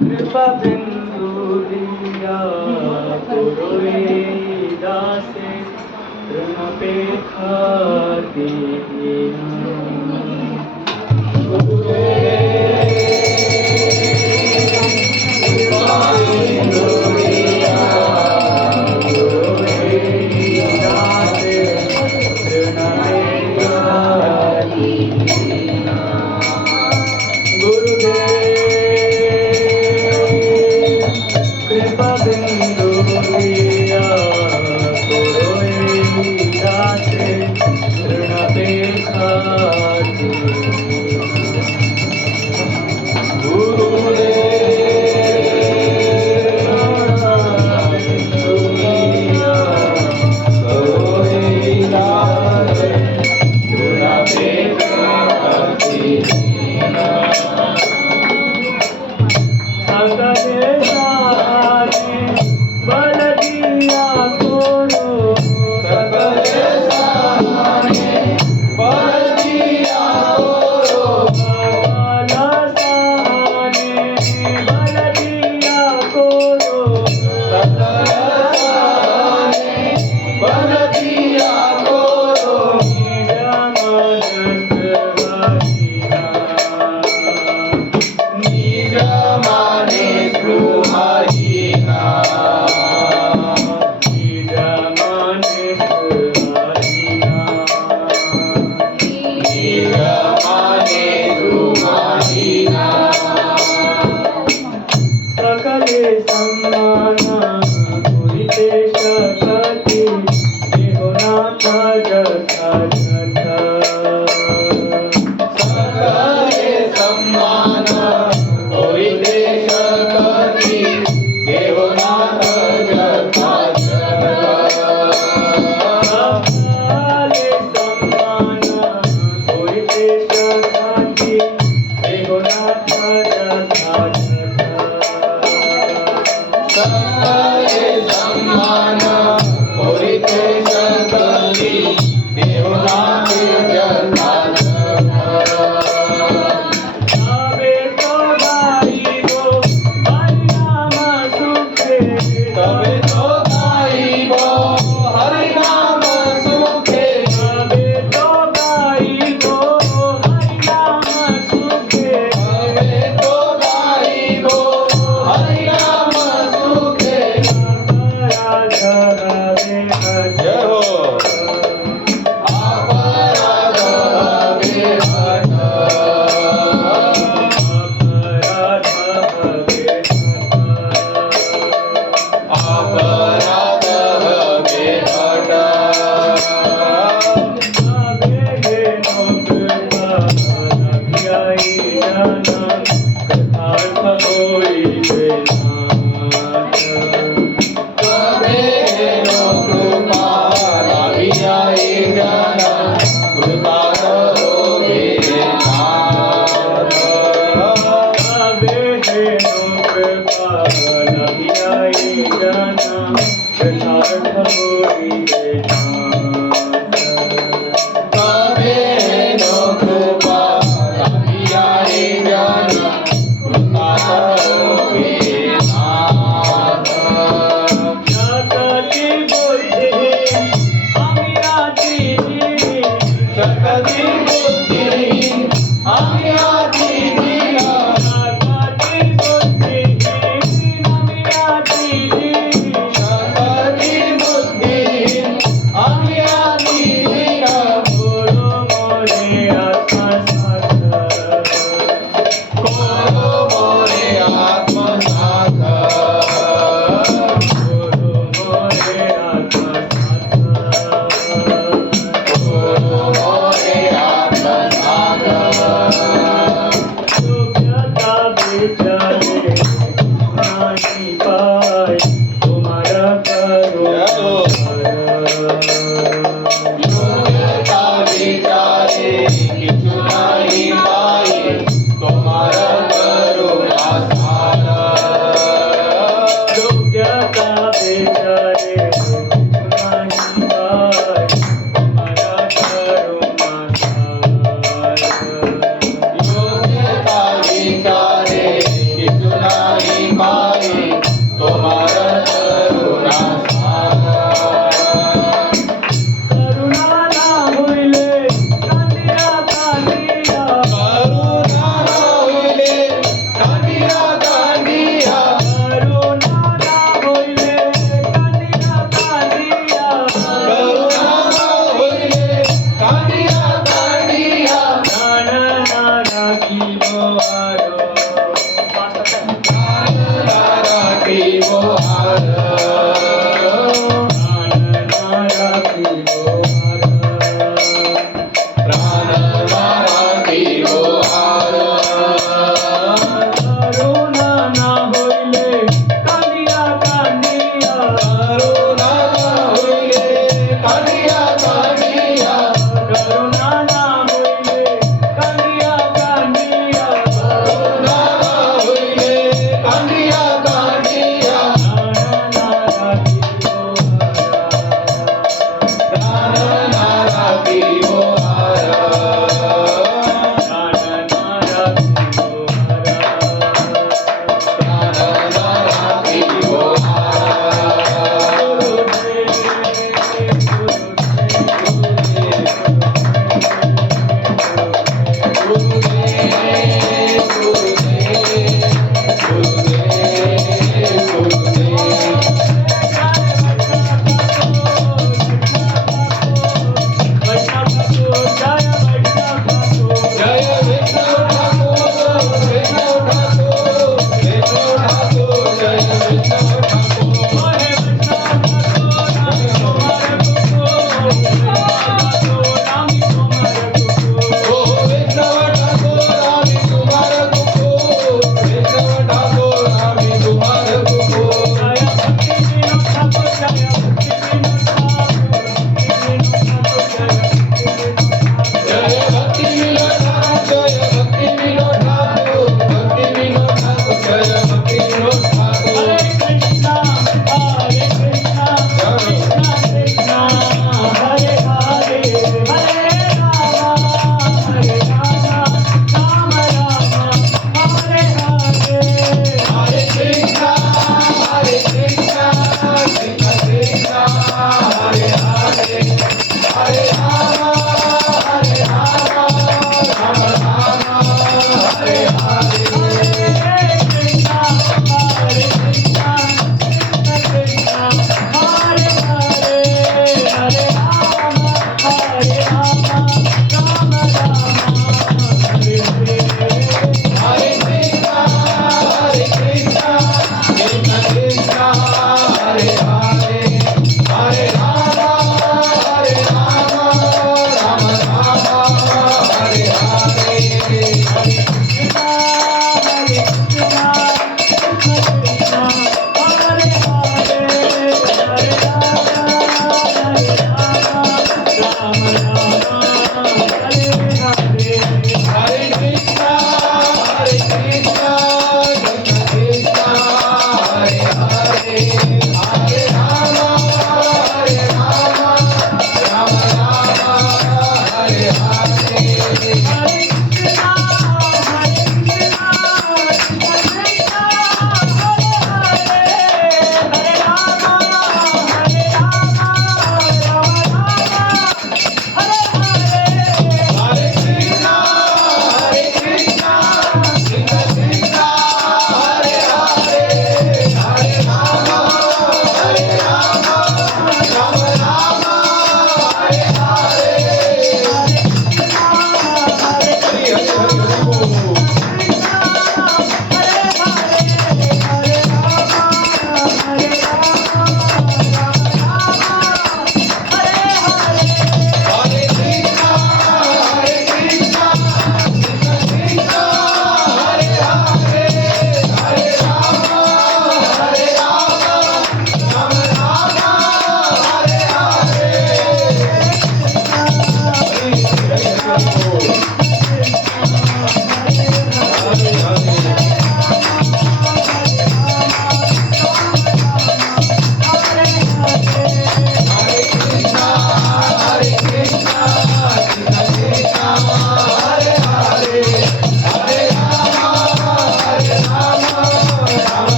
कृपा बिंदु दिया गुरुवे दासे ऋण पे खाती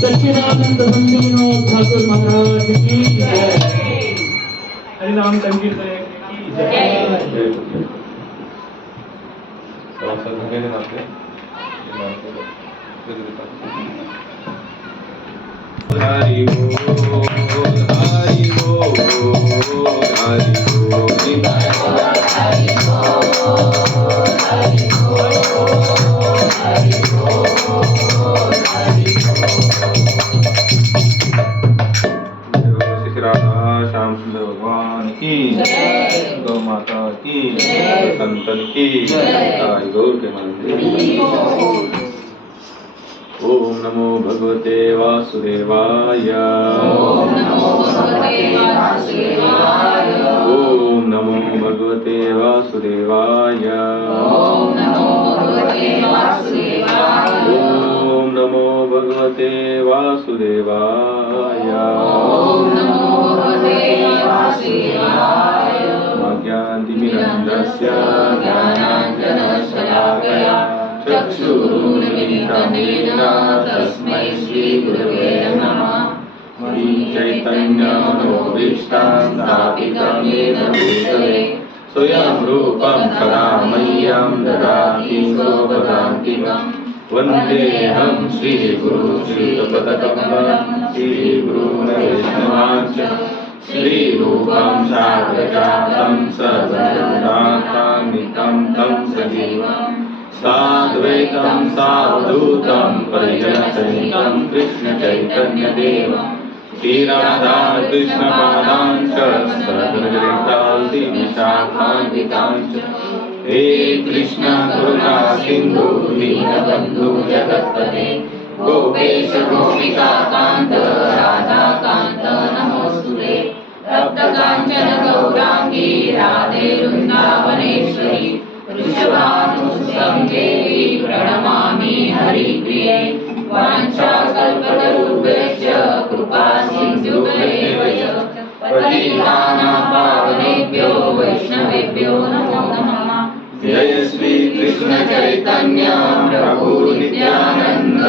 सच्चिदानंद बंदीनाथ ठाकुर महाराज की जय। हरिनाम संकीर्तन की जय। हरि बोल, हरि बोल, हरि बोल, हरि श्याम सुंदर भगवान की जय, गौ माता की जय, संतन की जय, गौर के मंदिर। ओम नमो भगवते वासुदेवाय। ओम नमो भगवते वासुदेवाय। ओम नमो भगवते वासुदेवाय। ओम नमो भगवते वासुदेवाय। ओम नमो भगवते वासुदेवाय। ओम नमो भगवते वासुदेवाय। ज्ञानाञ्जनशलाकया ज्ञानाञ्जनशलाकया चक्षुरुन्मीलितं येन तस्मै श्रीगुरवे नमः। चैतन्यमनोभीष्टं स्थापितं येन भूतले स्वयं रूपं कदा मह्यं ददाति स्वपदान्तिकं। वन्देऽहं श्रीगुरु श्रीयुतपदकमलं श्रीगुरून् वैष्णवांश्च श्रीरूपं साग्रजातं सद्गुणान्वितं तं सजीवम् साद्वैतं सावधूतं परिजनसहितं कृष्णचैतन्यदेवं श्रीराधा कृष्णपादां च सद्गुणग्रन्थांसि विशाखान्वितां च। हे कृष्ण करुणा सिन्धु दीनबन्धु जगत्पते गोपेश गोपिका कान्त राधाकान्त नमोऽस्तुते। तप्तकाञ्चन गौराङ्गी राधे वृन्दावनेश्वरी वृषभानुसुते तं देवी प्रणमामि हरिप्रिये वाञ्छाकल्पतरुभ्यश्च कृपा सिन्धुभ्येव च पतितानां पावनेभ्यो वैष्णवेभ्यो नमो नमः। जय श्री कृष्ण चैतन्य प्रभु नित्यानंद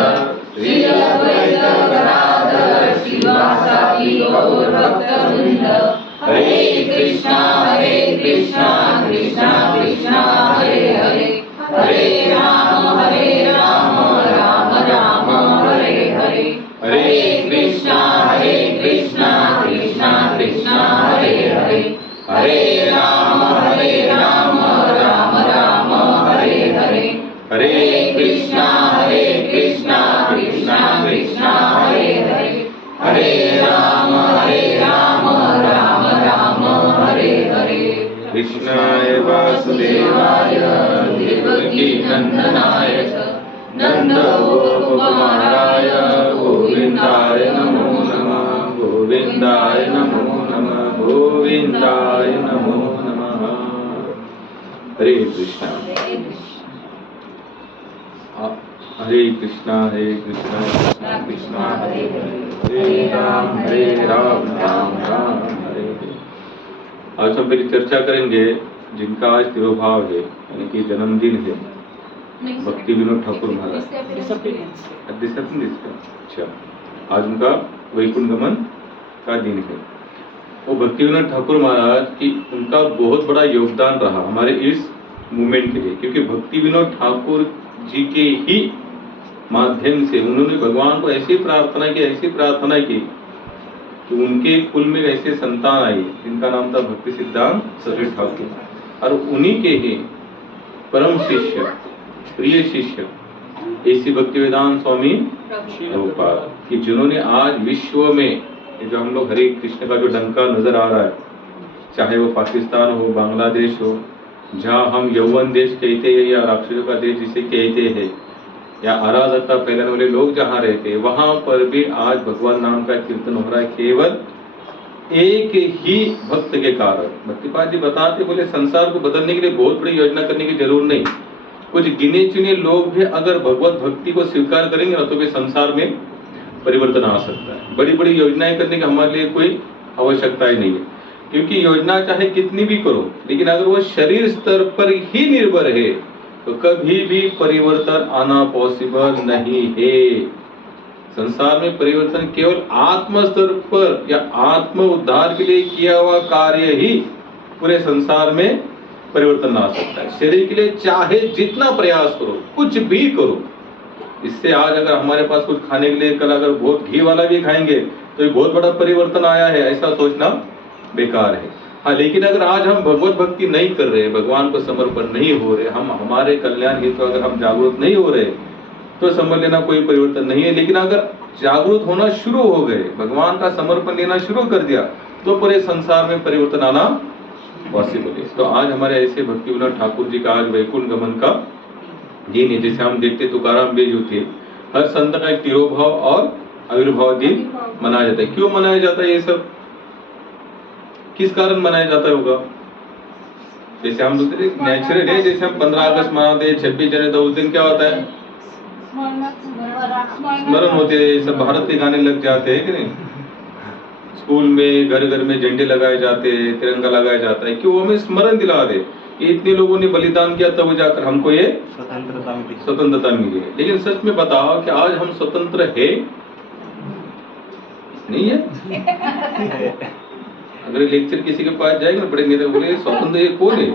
श्री अद्वैत गदाधर श्रीवासादि गौर भक्तवृंद। हरे कृष्णा कृष्णा कृष्णा हरे हरे, हरे राम राम राम हरे हरे। हरे कृष्णा कृष्णा कृष्णा हरे हरे, हरे राम राम राम हरे हरे। हरे कृष्णा कृष्णा कृष्णा हरे हरे, हरे राम राम राम हरे हरे। कृष्णाय वासुदेवाय देवकी नंदनाय च नंदगोपकुमाराय गोविन्दाय नमो नमः, गोविन्दाय नमो नमः, गोविन्दाय नमो नमः। हरे कृष्णा हरे कृष्णा कृष्णा कृष्णा हरे हरे, हरे राम राम हरे हरे। आज हम फिर चर्चा करेंगे जिनका आज तिरुभाव है, यानी कि जन्मदिन है, भक्ति विनोद ठाकुर महाराज। अच्छा, आज उनका वैकुंठ गमन का दिन है। वो भक्ति विनोद ठाकुर महाराज की उनका बहुत बड़ा योगदान रहा हमारे इस मूवमेंट के लिए, क्योंकि भक्ति विनोद ठाकुर जी के ही माध्यम से उन्होंने भगवान को ऐसी प्रार्थना की कि उनके कुल में ऐसे संतान आई जिनका नाम था भक्ति सिद्धांत सरस्वती ठाकुर, और उन्हीं के ही परम शिष्य प्रिय शिष्य ऐसी भक्तिवेदांत स्वामी प्रभुपाद कि जिन्होंने आज विश्व में जो हम लोग हरे कृष्ण का जो डंका नजर आ रहा है, चाहे वो पाकिस्तान हो, बांग्लादेश हो, जहाँ हम यौवन देश कहते हैं या राक्षसों का देश जिसे कहते हैं, या अराजकता फैलाने वाले लोग जहाँ रहते हैं, वहां पर भी आज भगवान नाम का कीर्तन हो रहा है, केवल एक ही भक्त के कारण। भक्तिपाद जी बताते बोले संसार को बदलने के लिए बहुत बड़ी योजना करने की जरूरत नहीं, कुछ गिने चुने लोग भी अगर भगवत भक्ति को स्वीकार करेंगे ना तो भी संसार में परिवर्तन आ सकता है। बड़ी बड़ी योजनाएं करने की हमारे लिए कोई आवश्यकता ही नहीं है, क्योंकि योजना चाहे कितनी भी करो, लेकिन अगर वो शरीर स्तर पर ही निर्भर है तो कभी भी परिवर्तन आना पॉसिबल नहीं है। संसार में परिवर्तन केवल आत्म स्तर पर या आत्म उद्धार के लिए किया हुआ कार्य ही पूरे संसार में परिवर्तन ला सकता है। शरीर के लिए चाहे जितना प्रयास करो, कुछ भी करो, इससे आज अगर हमारे पास कुछ खाने के लिए, कल अगर बहुत घी वाला भी खाएंगे तो एक बहुत बड़ा परिवर्तन आया है, ऐसा सोचना बेकार है। हाँ, लेकिन अगर आज हम भगवत भक्ति नहीं कर रहे, भगवान को समर्पण नहीं हो रहे, हम हमारे कल्याण हेतु अगर हम जागरूक नहीं हो रहे तो समझ लेना कोई परिवर्तन नहीं है। लेकिन अगर जागरूक होना शुरू हो गए, भगवान का समर्पण लेना शुरू कर दिया, तो पूरे संसार में परिवर्तन आना पॉसिबल है। तो आज हमारे ऐसे भक्ति विनोद ठाकुर जी का आज वैकुंठ गमन का दिन है। जैसे हम देखते तुकाराम बेजू थे, हर संत का एक तिरोभाव और आविर्भाव दिन मनाया जाता है। क्यों मनाया जाता है? ये सब किस कारण मनाया जाता होगा? जैसे हम दूसरे नेचुरल है, जैसे हम 15 अगस्त मनाते हैं, 26 जनवरी, तो उस दिन क्या होता है? स्मरण होते हैं, सब भारत के गाने लग जाते हैं कि नहीं? स्कूल में, घर घर में झंडे लगाए जाते हैं, तिरंगा लगाया जाता है। क्यों? हमें स्मरण दिला दे इतने लोगों ने बलिदान किया, तब जाकर हमको ये स्वतंत्रता मिली है। लेकिन सच में बताओ कि आज हम स्वतंत्र है नहीं है? अगर लेक्चर किसी के पास जाएगा बड़े नेता बोले स्वतंत्र ये कौन है?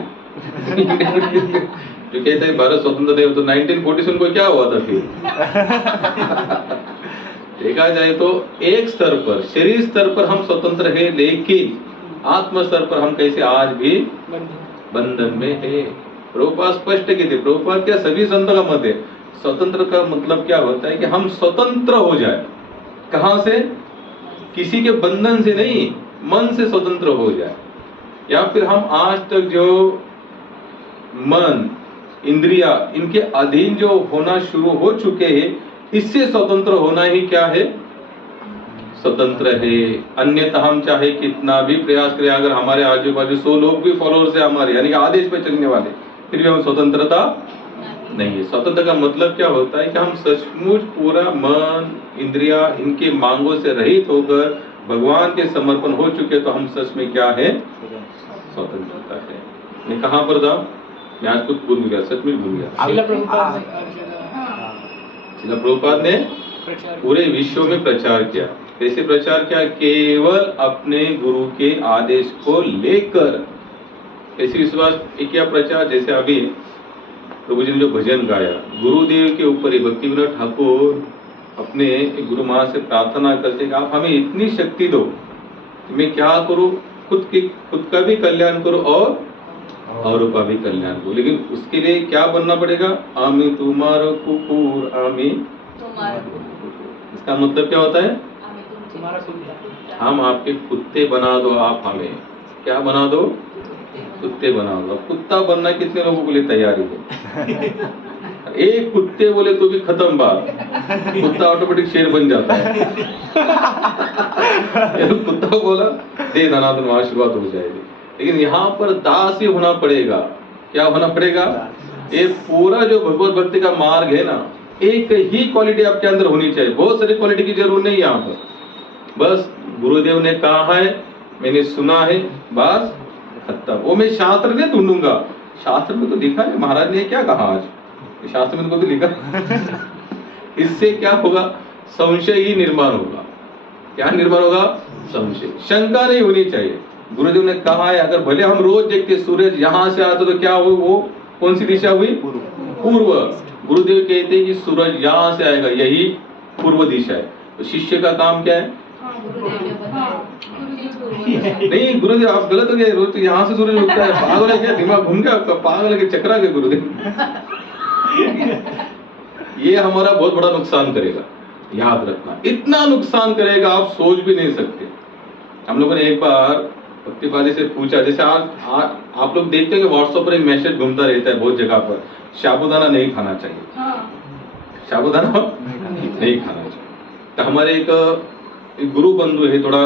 जो कहता है भारत स्वतंत्र नहीं हो, तो 1947 को क्या हुआ था फिर? देखा जाए तो एक स्तर पर, शरीर स्तर पर हम स्वतंत्र है, लेकिन आत्म स्तर पर हम कैसे आज भी बंधन में है। प्रभुपाद स्पष्ट कहते, प्रभुपाद क्या सभी संतों का मत है, स्वतंत्र का मतलब क्या होता है कि हम स्वतंत्र हो जाए। कहां से? किसी के बंधन से नहीं, मन से स्वतंत्र हो जाए। या फिर हम आज तक जो मन, इंद्रिया, इनके अधीन जो होना शुरू हो चुके हैं, इससे स्वतंत्र होना ही क्या है? स्वतंत्र है। अन्यथा हम चाहे कितना भी प्रयास करें, अगर हमारे आजू बाजू 100 लोग भी फॉलोअर्स है हमारे, यानी कि आदेश पे चलने वाले, फिर भी हम स्वतंत्रता नहीं है। स्वतंत्र का मतलब क्या होता है कि हम सचमुच पूरा मन इंद्रिया इनके मांगों से रहित होकर भगवान के समर्पण हो चुके, तो हम सच में क्या है, स्वतंत्रता है। मैं कहाँ पर था, मैं आज कुछ भूल गया, सच में भूल गया। शिला प्रभुपाद ने पूरे विश्व में प्रचार किया। कैसे प्रचार किया? केवल अपने गुरु के आदेश को लेकर। ऐसी विश्वास क्या प्रचार, जैसे अभी प्रभु जी ने जो भजन गाया, गुरुदेव के ऊपर ही भक्ति विनोद ठाकुर अपने गुरु महाराज से प्रार्थना करते कि आप हमें इतनी शक्ति दो कि मैं क्या करूं, खुद का भी कल्याण करूं और औरों का भी कल्याण करूं। लेकिन उसके लिए क्या बनना पड़ेगा? आमी तुम्हारो कुकुर, आमी इसका मतलब क्या होता है? हम आपके कुत्ते बना दो, आप हमें क्या बना दो? कुत्ते बना दो। कुत्ता बनना कितने लोगों के लिए तैयारी है? एक कुत्ते बोले तो भी खत्म बात, कुत्ता ऑटोमेटिक शेर बन जाता है। कुत्ता बोला दे धनाधन आशीर्वाद हो जाएगी। लेकिन यहाँ पर दास ही होना पड़ेगा। क्या होना पड़ेगा? ये पूरा जो भगवत भक्ति का मार्ग है ना, एक ही क्वालिटी आपके अंदर होनी चाहिए। बहुत सारी क्वालिटी की जरूरत नहीं है यहाँ पर। बस गुरुदेव ने कहा है, मैंने सुना है, बस खत्म। वो मैं शास्त्र में ढूंढूंगा, शास्त्र में तो लिखा है, महाराज ने क्या कहा आज, शास्त्र में तो लिखा। इससे क्या होगा? संशय ही निर्माण होगा। क्या निर्माण होगा? संशय, शंका नहीं होनी चाहिए। गुरुदेव ने कहा है, अगर भले हम रोज देखते सूरज यहाँ से आता तो क्या हो, वो कौन सी दिशा हुई? पूर्व। गुरुदेव कहते हैं कि सूरज यहाँ से आएगा, यही पूर्व दिशा है। तो शिष्य का काम क्या है? नहीं गुरुदेव आप गलत हो गए, रोज तो यहाँ से सूरज उगता है। पागल है क्या, दिमाग घूम गया आपका? पागल है, चकरा गए गुरुदेव। ये हमारा बहुत बड़ा नुकसान करेगा, याद रखना। इतना नुकसान करेगा आप सोच भी नहीं सकते। हम लोगों ने एक बार भक्तिपाली से पूछा, जैसे आज आप लोग देखते हैं कि व्हाट्सएप पर एक मैसेज घूमता रहता है बहुत जगह पर, साबूदाना नहीं खाना चाहिए। साबूदाना नहीं खाना चाहिए। तो हमारे एक गुरु बंधु है, थोड़ा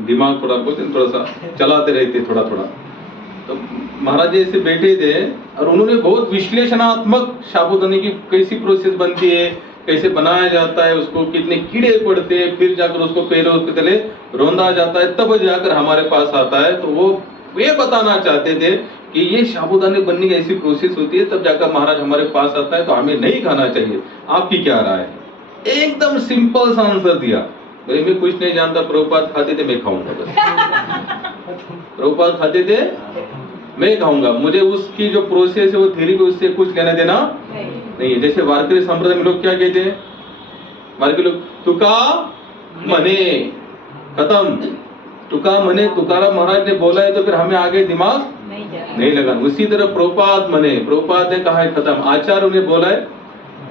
दिमाग थोड़ा बोलते हैं, थोड़ा सा चलाते रहते थोड़ा थोड़ा। तो महाराज जी ऐसे बैठे थे और उन्होंने बहुत विश्लेषणात्मक साबूदाने की कैसी प्रोसेस बनती है, कैसे बनाया जाता है, उसको कितने कीड़े पड़ते हैं, फिर जाकर उसको पैरों के तले रौंदा जाता है, तब जाकर हमारे पास आता है। तो वो ये बताना चाहते थे कि ये साबूदाने बनने की ऐसी प्रोसेस होती है, तब जाकर महाराज हमारे पास आता है, तो हमें नहीं खाना चाहिए। आपकी क्या राय है? एकदम सिंपल सा आंसर दिया, भाई मैं कुछ नहीं जानता, प्रभुपाद खाते थे मैं खाऊंगा बस। प्रभुपाद खाते थे मैं खाऊंगा, मुझे उसकी जो प्रोसेस है वो थ्योरी को उससे कुछ लेना देना नहीं है। जैसे वारकरी संप्रदाय में लोग क्या कहते हैं, वारकरी लोग तुका मने, खत्म। तुका मने, तुकाराम महाराज ने बोला है तो फिर हमें आगे दिमाग नहीं लगाना। उसी तरह प्रभुपाद मने, प्रभुपाद ने कहा है खत्म। आचार्य ने बोला है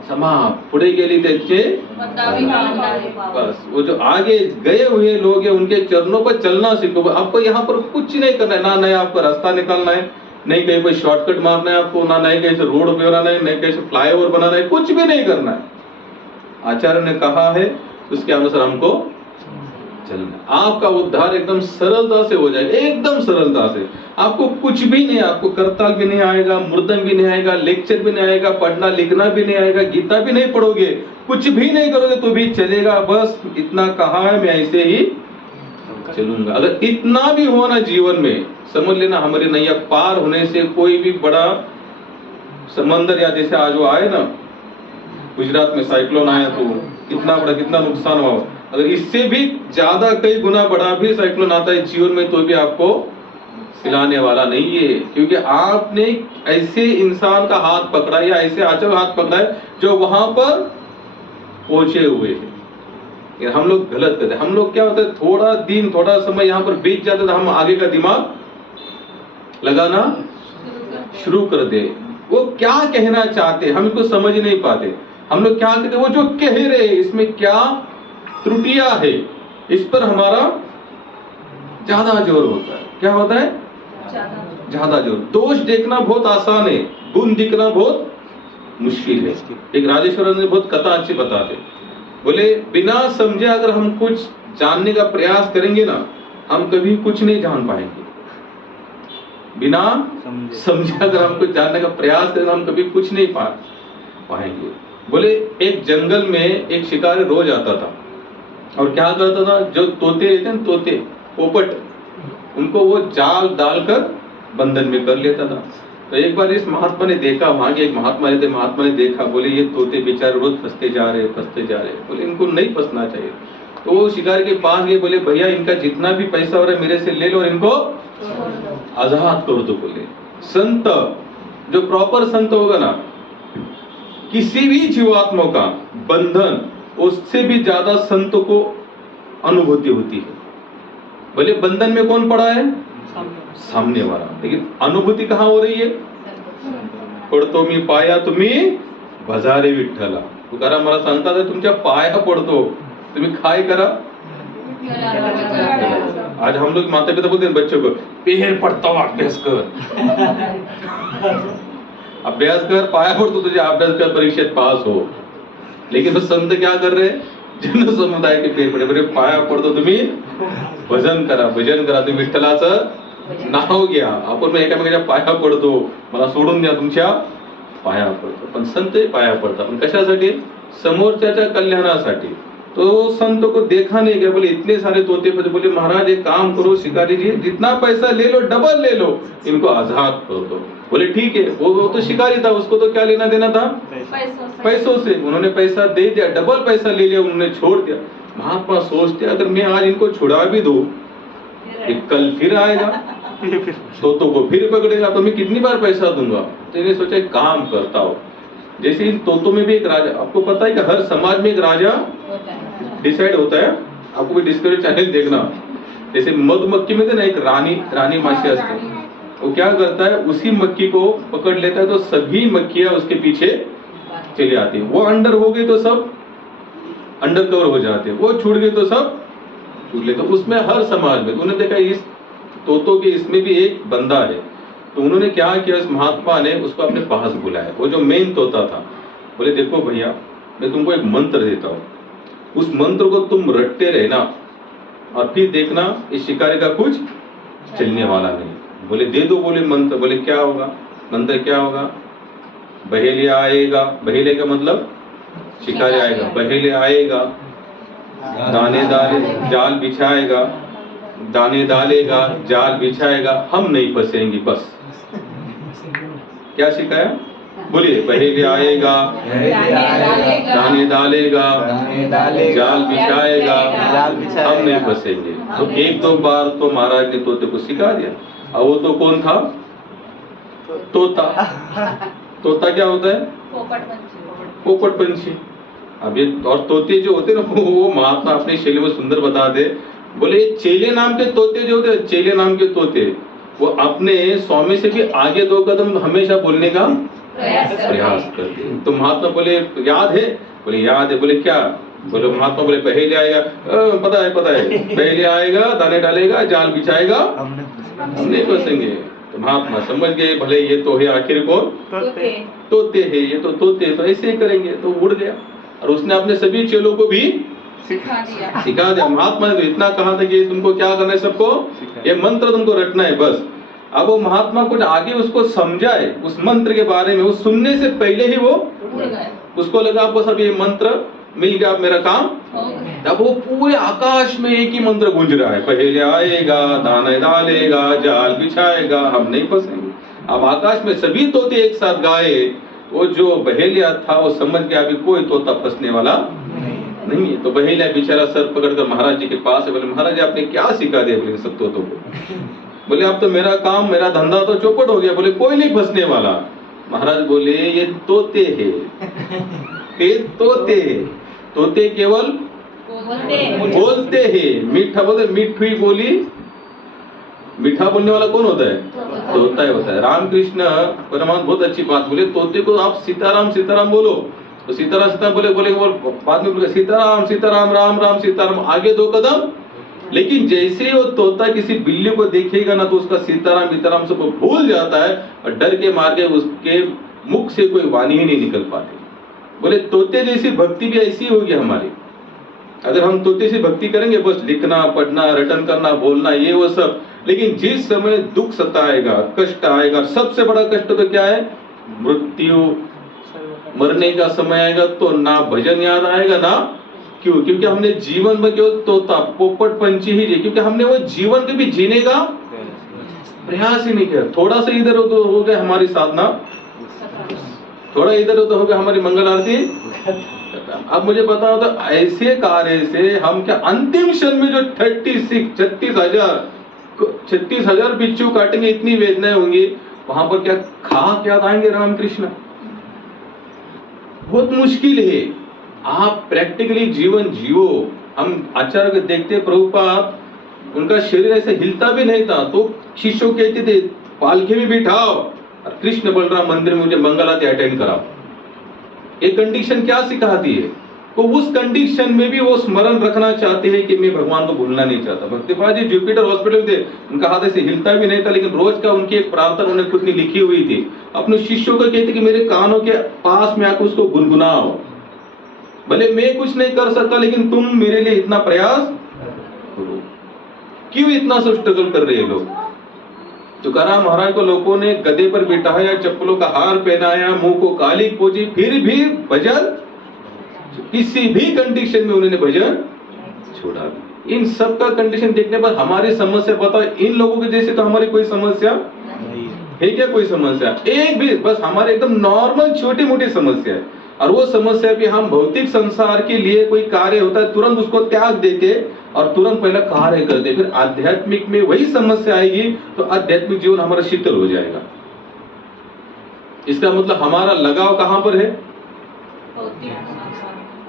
समाप्त, पुढे गेली त्याचे बस। वो जो आगे गए हुए लोग हैं उनके चरणों पर चलना सीखो। आपको यहाँ पर कुछ नहीं करना है, ना नए आपको रास्ता निकालना है, नहीं कहीं पर शॉर्टकट मारना है आपको, ना नए कहीं से रोड बनाना है, नहीं कहीं से फ्लाईओवर बनाना है, कुछ भी नहीं करना है। आचार्य ने कहा है उसके अनुसार हमको चलना। आपका उद्धार एकदम सरलता से हो जाएगा, एकदम सरलता से। आपको कुछ भी नहीं, आपको करताल भी नहीं आएगा, मृदंग भी नहीं आएगा, लेक्चर भी नहीं आएगा, पढ़ना लिखना भी नहीं आएगा, गीता भी नहीं पढ़ोगे, कुछ भी नहीं करोगे तो भी चलेगा। बस इतना कहा है, मैं ऐसे ही चलूंगा। अगर इतना भी हो ना जीवन में, समझ लेना हमारी नैया पार होने से कोई भी बड़ा समंदर, या जैसे आज वो आए ना गुजरात में साइक्लोन आया तो कितना बड़ा, कितना नुकसान हुआ, अगर इससे भी ज्यादा कई गुना बड़ा भी साइक्लोन आता है जीवन में तो भी आपको सिलाने वाला नहीं है। क्योंकि आपने ऐसे इंसान का हाथ पकड़ा या ऐसे आचरण हाथ पकड़ा है जो वहां पर पहुंचे हुए हैं। हम लोग गलत करते हैं। हम लोग क्या होता है, थोड़ा दिन थोड़ा समय यहाँ पर बीत जाता है तो हम आगे का दिमाग लगाना शुरू कर दे। वो क्या कहना चाहते हम इसको समझ नहीं पाते। हम लोग क्या कहते, वो जो कह रहे इसमें क्या त्रुटियां है, इस पर हमारा ज्यादा जोर होता है। क्या होता है? ज्यादा जोर। दोष देखना बहुत आसान है, गुण दिखना बहुत मुश्किल है। एक राजेश्वर ने बहुत कथा अच्छी बताते, बोले बिना समझे अगर हम कुछ जानने का प्रयास करेंगे ना, हम कभी कुछ नहीं जान पाएंगे। बिना समझे अगर हम कुछ जानने का प्रयास करेंगे हम कभी कुछ नहीं पाएंगे। बोले एक जंगल में एक शिकारी रोज आता था और क्या करता था, जो तोते रहते हैं तोते पोपट, उनको वो जाल डालकर बंधन में कर लेता था। तो एक बार इस महात्मा ने देखा, वहां के एक महात्मा रहते, महात्मा ने देखा, बोले ये तोते बेचारे रोज फंसते जा रहे, बोले इनको नहीं फंसना चाहिए। तो वो शिकारी के पास गए, बोले भैया इनका जितना भी पैसा हो रहा है मेरे से ले लो और इनको आजाद कर दो। बोले संत जो प्रॉपर संत होगा ना, किसी भी जीवात्मा का बंधन उससे भी ज्यादा संत को अनुभूति होती है। बोले बंधन में कौन पड़ा है, सामने वाला, लेकिन अनुभूति कहाँ हो रही है, पडतो मी पाया तुम्ही भजारे विठ्ठला। तुकाराम महाराज सांगतात तुमच्या पाया पडतो, तुम्ही काय करा। आज हम लोग माता पिता बोलते हैं बच्चों को पैर पड़ता हो अभ्यास कर, अभ्यास कर, पाया पड़तो तुझे, अभ्यास कर, परीक्षेत पास हो। लेकिन वो संत क्या कर रहे हैं, जन समुदाय के पेर पडे, बरे पाया पडतो तुम्ही भजन करा, तुम्ही विठ्ठलाचं नाव घ्या। आपण मग एकामेकाच्या पाया पडतो, मला सोडून द्या, तुमच्या पाया पडतो। पण संत पाया पडतात, पण कशासाठी, समोरच्याच्या कल्याणासाठी। तो संत को देखा नहीं गया, बोले इतने सारे तोते, बोले महाराज एक काम करो शिकारी जी, जितना पैसा ले लो डबल ले लो, इनको आजाद कर दो। बोले ठीक है, वो तो शिकारी था, उसको तो क्या लेना देना था, पैसों से। उन्होंने पैसा दे दिया, डबल पैसा ले लिया, उन्होंने छोड़ दिया। महात्मा सोचते अगर मैं आज इनको छुड़ा भी दूं, कल फिर आएगा, तोतों को फिर पकड़ेगा, तो मैं कितनी बार पैसा दूंगा। तो इन्हें सोचा एक काम करता हूं, जैसे इन तोतों में भी एक राजा, आपको पता है कि हर समाज में एक राजा डिसाइड होता है, आपको भी डिस्कवरी चैनल देखना। जैसे मधुमक्खी में ना एक रानी माशी असते, वो क्या करता है, उसी मक्खी को पकड़ लेता है तो सभी मक्खियां उसके पीछे चली आती है। वो अंडर हो गई तो सब अंडर कवर हो जाते, वो छूट गए तो सब छूट लेते। तो उसमें हर समाज में उन्होंने देखा इस तोतों के इसमें भी एक बंदा है। तो उन्होंने क्या किया, इस महात्मा ने उसको अपने पास बुलाया, वो जो मेन तोता था। बोले देखो भैया, मैं तुमको एक मंत्र देता हूँ, उस मंत्र को तुम रटते रहना और फिर देखना इस शिकारी का कुछ चलने वाला नहीं। बोले दे दो, बोले मंत्र। बोले क्या होगा, मंत्र क्या होगा, बहेलिया आएगा, बहेले का मतलब शिकारी आएगा, बहेले आएगा, दाने डाले जाल बिछाएगा, दाने डालेगा जाल बिछाएगा, हम नहीं फंसेंगे। बस क्या सिखाया, बोलिए बहेले आएगा, दाने डालेगा, जाल बिछाएगा, हम नहीं फंसेंगे। तो एक दो बार तो महाराज ने तोते को सिखा दिया। और वो तो कौन था, तोता। तोता क्या होता है, पोपट पंछी। अब ये और तोते जो होते ना, वो महात्मा अपनी शैली में सुंदर बताते। बोले चेले नाम के तोते जो होते, चेले नाम के तोते, वो अपने स्वामी से भी आगे 2 कदम हमेशा बोलने का प्रयास करते। तो महात्मा बोले याद है, बोले याद है। बोले क्या, बोले महात्मा बोले पहले आएगा, पता है पहले आएगा, दाने डालेगा, जाल बिछाएगा, हम नहीं फंसेंगे। तो महात्मा समझ गए, भले ये तो है आखिर कौन, तोते है, ये तो तोते तो ऐसे ही करेंगे। तो उड़ गया और उसने अपने सभी चेलों को भी सिखा दिया। महात्मा ने तो इतना कहा था कि तुमको क्या करना है, सबको ये मंत्र तुमको रटना है बस। अब वो महात्मा कुछ आगे उसको समझाए उस मंत्र के बारे में, वो सुनने से पहले ही वो उसको लगा बस अब ये मंत्र मिल गया, अब मेरा काम। तब वो पूरे आकाश में एक ही मंत्र गूंज रहा है, पहले आएगा, दाने डालेगा, जाल बिछाएगा, हम नहीं फंसेंगे। अब आकाश में सभी तोते एक साथ गाए। वो जो बहेलिया था वो समझ गया अभी कोई तोता फंसने वाला नहीं है। तो बहेलिया बेचारा सर पकड़कर महाराज जी के पास है। बोले महाराज आपने क्या सिखा दिया, बोले सब तोतों को। बोले अब तो मेरा काम, मेरा धंधा तो चौपट हो गया, बोले कोई नहीं फंसने वाला। महाराज बोले ये तोते है, ये तोते केवल बोलते हैं, मीठा बोलते, मीठी बोली, मीठा बोलने वाला कौन होता है, तोता ही होता है। रामकृष्ण परमात्मा बहुत अच्छी बात बोले, तोते को आप सीताराम सीताराम बोलो, तो सीताराम सीताराम बोले बाद में बोले सीताराम सीताराम राम राम सीताराम, आगे 2 कदम। लेकिन जैसे वो तोता किसी बिल्ली को देखेगा ना, तो उसका सीताराम सीताराम सब भूल जाता है और डर के मारे उसके मुख से कोई वाणी ही नहीं निकल पाती। बोले तोते जैसी भक्ति भी ऐसी होगी हमारी। अगर हम तोते से भक्ति करेंगे, बस लिखना पढ़ना रटन करना बोलना ये वो सब, लेकिन जिस समय दुख सताएगा, कष्ट आएगा, सबसे बड़ा कष्ट तो क्या है, मृत्यु, मरने का समय आएगा तो ना भजन याद आएगा ना क्यों, क्योंकि हमने जीवन में क्यों तोता पोपट पंछी ही जी, क्योंकि हमने वो जीवन के भी जीने का प्रयास ही नहीं किया। थोड़ा सा इधर उधर हो गया हमारी साधना, थोड़ा इधर उधर हो गया हमारी मंगल आरती। अब मुझे पता होता ऐसे कार्य से हम क्या अंतिम क्षण में जो 36,000 बिच्छू काटेंगे, इतनी वेदनाएं होंगी, वहां पर क्या आएंगे रामकृष्ण। बहुत मुश्किल है। आप प्रैक्टिकली जीवन जियो। हम आचार्य को देखते प्रभुपाद, उनका शरीर ऐसे हिलता भी नहीं था तो शिष्यों कहते थे पालकी में बिठाओ और कृष्ण बलराम मंदिर में मुझे मंगल आरती अटेंड कराओ। ये कंडीशन क्या सिखाती है? तो उस कंडीशन में भी वो स्मरण रखना चाहते हैं कि मैं भगवान को भूलना नहीं चाहता। भक्तिपाद जी जुपिटर हॉस्पिटल थे, उनका हाथ ऐसे हिलता भी नहीं था, लेकिन रोज का उनकी एक प्रार्थना उन्होंने खुद ने लिखी हुई थी। अपने शिष्यों को कहते कि मेरे कानों के पास में आकर उसको गुनगुनाओ, भले मैं कुछ नहीं कर सकता लेकिन तुम मेरे लिए इतना प्रयास करो। क्यों इतना स्ट्रगल कर रहे हैं लोग? तुकाराम महाराज को लोगों ने गधे पर बिठाया, चप्पलों का हार पहनाया, मुंह को काली पोजी, फिर भी भजन, किसी भी कंडीशन में उन्होंने भजन छोड़ा। इन सब का कंडीशन देखने पर हमारी समस्या बताओ, इन लोगों के जैसे तो हमारी कोई समस्या है क्या? कोई समस्या एक भी? बस हमारे एकदम नॉर्मल छोटी मोटी समस्या है। और वो समस्या भी हम भौतिक संसार के लिए कोई कार्य होता है तुरंत उसको त्याग देते और तुरंत पहले कार्य करते, फिर आध्यात्मिक में वही समस्या आएगी तो आध्यात्मिक जीवन हमारा शीतल हो जाएगा। इसका मतलब हमारा लगाव कहां पर है?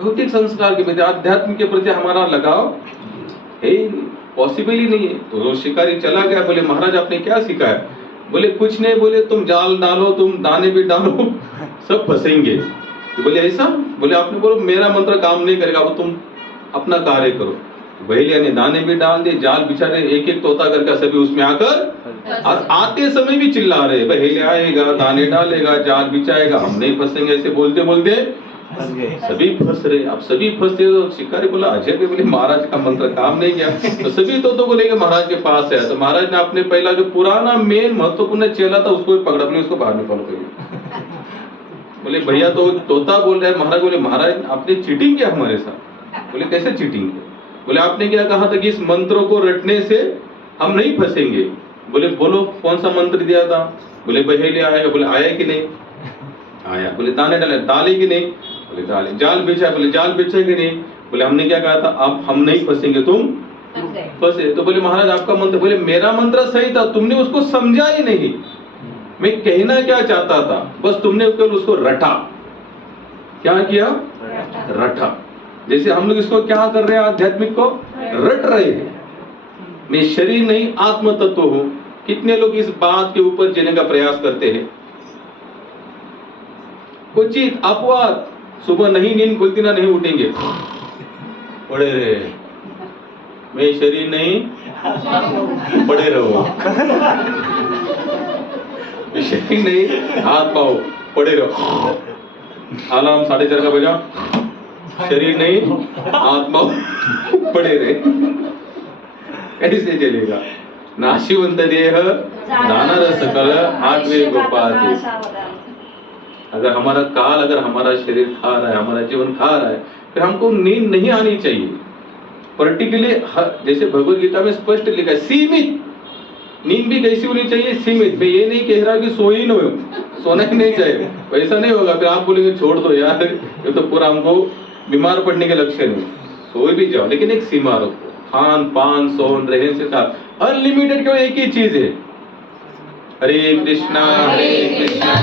भौतिक संस्कार के प्रति, आध्यात्म के प्रति हमारा लगाव है पॉसिबल ही नहीं है। तो शिकारी चला गया, बोले महाराज आपने क्या सिखाया? बोले कुछ नहीं, बोले तुम जाल डालो, तुम दाने भी डालो, सब फंसेंगे। तो बोले ऐसा? बोले आपने बोलो मेरा मंत्र काम नहीं करेगा, वो तुम अपना कार्य करो। बहेलिया ने दाने भी डाल दिए, जाल बिछा रहे, एक एक तोता करके सभी उसमें आकर, और आते समय भी चिल्ला रहे बहेलिया आएगा, दाने डालेगा, जाल बिछाएगा, हम नहीं फंसेंगे। ऐसे बोलते बोलते सभी फंस रहे। अब सभी फंसते तो शिकारी बोला अजय भी, बोले महाराज का मंत्र काम नहीं किया। तो सभी तोतों को लेकर महाराज के पास है। तो महाराज ने अपने पहला जो पुराना मेन महत्वपूर्ण चेला था उसको पकड़ा, बोले उसको बाहर निकालो करिए। बोले भैया तो तोता बोल रहा है। महाराज बोले महाराज आपने चीटिंग किया हमारे साथ। बोले कैसे चीटिंग किया? बोले आपने क्या कहा था कि इस मंत्रों को रटने से हम नहीं फंसेंगे। बोले बोलो कौन सा मंत्र दिया था? बोले बहेलिया आएगा। बोले आया कि नहीं? आया। बोले दाने डाले कि नहीं? बोले डाले। जाल बिछा? बोले जाल बिछा कि नहीं? बोले हमने क्या कहा था? अब हम नहीं फंसेंगे, तुम फंसे। तो बोले महाराज आपका मंत्र, बोले मेरा मंत्र सही था, तुमने उसको समझा ही नहीं। मैं कहना क्या चाहता था, बस तुमने केवल उसको रटा। क्या किया? रटा। जैसे हम लोग इसको क्या कर रहे हैं? आध्यात्मिक को रट रहे हैं। मैं शरीर नहीं आत्म तत्व हूं। कितने लोग इस बात के ऊपर जीने का प्रयास करते हैं? क्वचित अपवाद, सुबह नहीं नींद खुलती ना नहीं उठेंगे, पड़े रहे, मैं शरीर नहीं, पड़े रहो। शरीर नहीं, हाथ पाओ, पड़े रहो। अलार्म 4:30 का बजा, शरीर नहीं, हाथ पाओ, पड़े रहे। कैसे चलेगा? नाशिवंत देह दानर सकल आठवे गोपाल। अगर हमारा काल, अगर हमारा शरीर खा रहा है, हमारा जीवन खा रहा है, फिर हमको नींद नहीं आनी चाहिए। पर्टिकुलरली जैसे भगवद गीता में स्पष्ट लिखा है, सीमित नींद भी कैसी होनी चाहिए? सीमित। मैं ये नहीं कह रहा कि सो ही न, सोना ही नहीं चाहिए, वैसा नहीं होगा। फिर आप बोलेंगे छोड़ दो यार, ये तो पूरा हमको बीमार पड़ने के लक्षण है। सो भी जाओ, लेकिन एक सीमा रखो। खान पान सोन रहन से साथ अनलिमिटेड क्यों? एक ही चीज है, हरे कृष्णा कृष्णा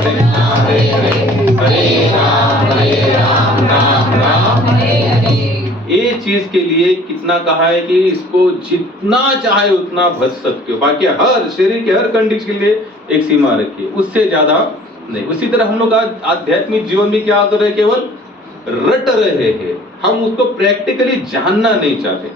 कृष्णा हरे हरे, हरे राम राम हरे हरे। ये चीज के लिए कितना कहा है कि इसको जितना चाहे उतना भज सकते हो। बाकी हर शरीर के हर कंडीशन के लिए एक सीमा रखिए, उससे ज्यादा नहीं। उसी तरह हम लोग आध्यात्मिक जीवन में क्या कर रहे हैं? केवल रट रहे हैं। हम उसको प्रैक्टिकली जानना नहीं चाहते।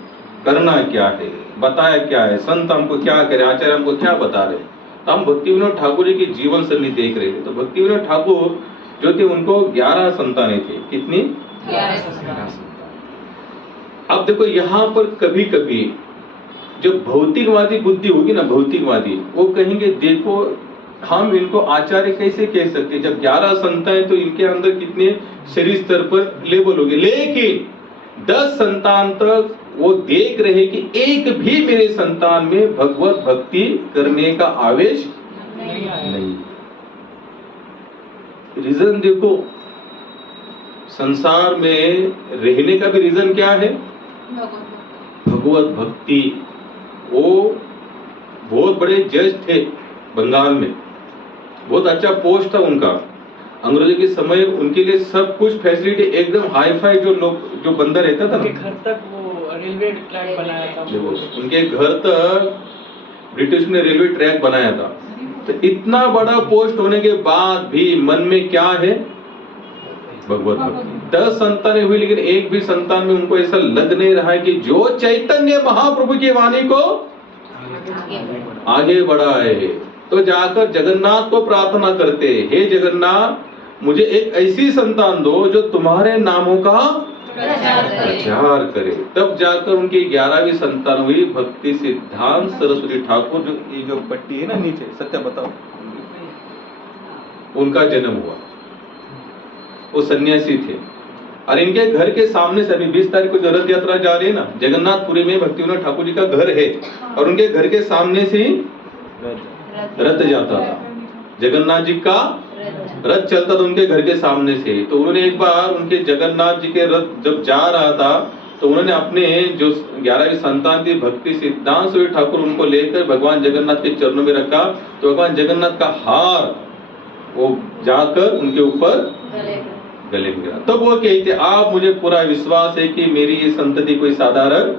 करना क्या है, बताया क्या है, संत हमको क्या करे, आचार्य हमको क्या बता रहे। तो हम भक्ति विनोद ठाकुर जी की जीवन शैली देख रहे थे। तो भक्ति विनोद ठाकुर जो थे उनको 11 संतानें थी। कितनी? 11 संतान। अब देखो यहाँ पर कभी कभी जो भौतिकवादी बुद्धि होगी ना, भौतिकवादी, वो कहेंगे देखो हम इनको आचार्य कैसे कह सकते हैं? जब 11 संतान है तो इनके अंदर कितने शरीर स्तर पर लेवल होंगे, लेकिन 10 संतान तक वो देख रहे कि एक भी मेरे संतान में भगवत भक्ति करने का आवेश नहीं। रीजन देखो, संसार में रहने का भी रीजन क्या है? भगवत भक्ति। वो बहुत बड़े जज थे बंगाल में, बहुत अच्छा पोस्ट था उनका। अंग्रेजों के समय उनके लिए सब कुछ फैसिलिटी एकदम हाई फाई, जो लोग जो बंदा रहता था ना, घर तक वो रेलवे ट्रैक बनाया था। उनके घर तक ब्रिटिश ने रेलवे ट्रैक बनाया था। तो इतना बड़ा पोस्ट होने के बाद भी मन में क्या है? भगवत भक्ति। 10 संतानें हुई, लेकिन एक भी संतान में उनको ऐसा लग नहीं रहा है कि जो चैतन्य महाप्रभु की वाणी को आगे बढ़ाए। तो जाकर जगन्नाथ को प्रार्थना करते, हे जगन्नाथ, मुझे एक ऐसी संतान दो जो तुम्हारे नामों का प्रचार करे। तब जाकर उनकी 11वीं संतान हुई भक्ति सिद्धांत सरस्वती ठाकुर। जो ये जो पट्टी है ना नीचे, सत्य बताओ, उनका जन्म हुआ। वो सन्यासी थे और इनके घर के सामने से अभी 20 तारीख को जो रथ यात्रा जा रही है ना, जगन्नाथपुरी में भक्तिविनोद ठाकुर जी का घर है और उनके घर के सामने से ही रथ जाता था। जगन्नाथ जी का रथ चलता था उनके घर के सामने से। तो उन्होंने एक बार उनके जगन्नाथ जी के रथ जब जा रहा था तो उन्होंने अपने जो 11वीं संतान थी भक्ति सिद्धांत सरस्वती ठाकुर, उनको लेकर भगवान जगन्नाथ के चरणों में रखा। तो भगवान जगन्नाथ का हार वो जाकर उनके ऊपर गले में गिरा। तब वो कहते, आप मुझे पूरा विश्वास है कि मेरी ये संतति कोई साधारण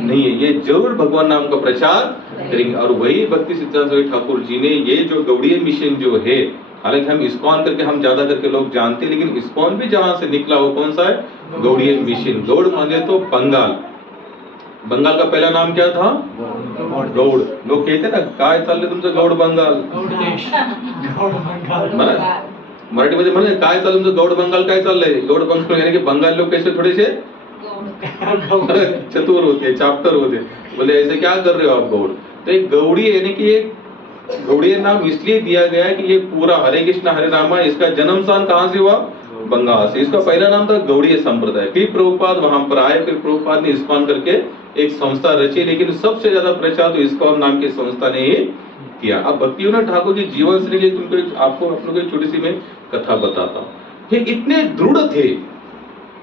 नहीं है, ये जरूर भगवान नाम का प्रचार करेंगे। और वही भक्ति सिद्धांत सरस्वती ठाकुर जी ने ये जो गौड़ीय मिशन जो है, हालांकि हम इस्कॉन करके हम ज्यादा करके लोग जानते हैं, लेकिन इस्कॉन भी जहां से निकला वो कौन सा है? गौड़ीय मिशन। गौड़ माने तो बंगाल। बंगाल का पहला नाम क्या था? गौड़। लोग कहते ना, काय चालले तुमचं गौड़ बंगाल, मराठी मध्ये म्हणे काय चाललं तुमचं गौड़ बंगाल, काय चाललंय गौड़ बंगाल, यानी कि बंगाल लोग कैसे थोड़े से चतुर होते, चाप्टर होते। बोले ऐसे क्या कर रहे हो आप गौड़? तो एक गौड़ी यानी कि एक गौड़ीय नाम इसलिए दिया गया है कि ये पूरा हरे कृष्ण हरे रामा, इसका जन्म स्थान कहाँ से हुआ? बंगाल से। इसका पहला नाम था गौड़ीय संप्रदाय। फिर प्रभुपाद वहां पर आए, फिर प्रभुपाद ने इस्कॉन करके एक संस्था रची, लेकिन सबसे ज्यादा प्रचार तो इस्कॉन नाम की संस्था ने ही किया। अब भक्तिविनोद ठाकुर की जीवन से लिए तुमको आपको आप लोगों की छोटी सी मैं कथा बताता हूँ। ये इतने दृढ़ थे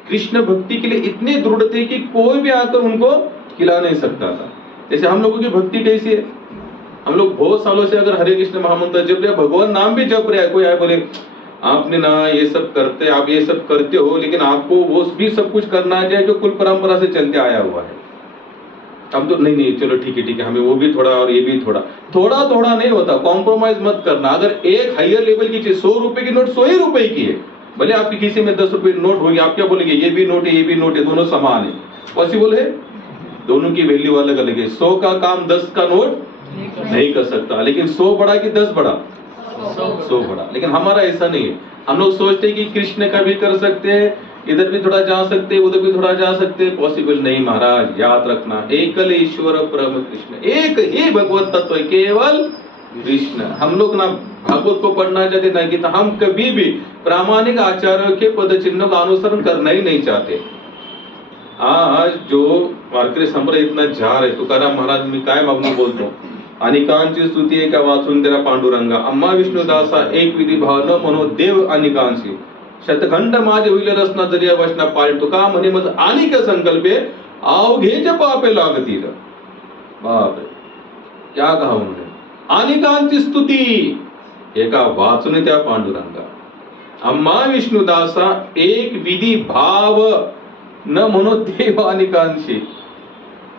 कृष्ण भक्ति के लिए, इतने दृढ़ थे कि कोई भी आकर उनको खिला नहीं सकता था। जैसे हम लोगों की भक्ति कैसी है, हम लोग बहुत सालों से अगर हरे कृष्ण महामंत्र जप रहे, भगवान नाम भी जप रहे हैं, कोई आए बोले आपने ना ये सब करते, आप ये सब करते हो, लेकिन आपको वो भी सब कुछ करना चाहिए जो कुल परंपरा से चलते आया हुआ है। हम तो नहीं चलो ठीक है हमें वो भी थोड़ा और ये भी थोड़ा थोड़ा नहीं होता। कॉम्प्रोमाइज मत करना। अगर एक हायर लेवल की चीज 100 रुपए की नोट 100 ही रुपए की है, भले आपकी किसी में 10 रुपए नोट होगी, आप क्या बोलेंगे ये भी नोट है ये भी नोट है, दोनों समान है? पॉसिबल है? दोनों की वैल्यू अलग अलग है। 100 का काम 10 का नोट नहीं कर सकता, लेकिन 100 बड़ा कि 10 बड़ा? 100 बड़ा। लेकिन हमारा ऐसा नहीं है। हम लोग सोचते हैं कि कृष्ण का भी कर सकते हैं, इधर भी थोड़ा जा सकते हैं, उधर भी थोड़ा जा सकते हैं। पॉसिबल नहीं महाराज, याद रखना, एकल ईश्वर परम कृष्ण, एक ही भगवत तत्व, केवल कृष्ण। हम लोग ना भागवत को पढ़ना चाहते ना कि हम कभी भी प्रामाणिक आचार्यों के पद चिन्हों का अनुसरण करना ही नहीं चाहते। आज जो वारकरी संप्रदाय इतना जार है, तुकाराम महाराज मी काय मागून बोलतो, अनेकांची स्तुती एका वाचून तेरा पांडुरंगा, अम्मा विष्णुदासा एक विधी भाव न म्हणो देव अनेकांची, शतखंड माझे होईल रसना जरी वचना पाळ, तुका म्हणे मज अनेक संकल्पे अवघेच पापे लागतील। बाप रे, क्या कहा उन्होंने, अनेकांची स्तुती एका वाचून त्या पांडुरंगा, अम्मा विष्णुदासा एक विधि भाव न मनो देव अनेकांशी।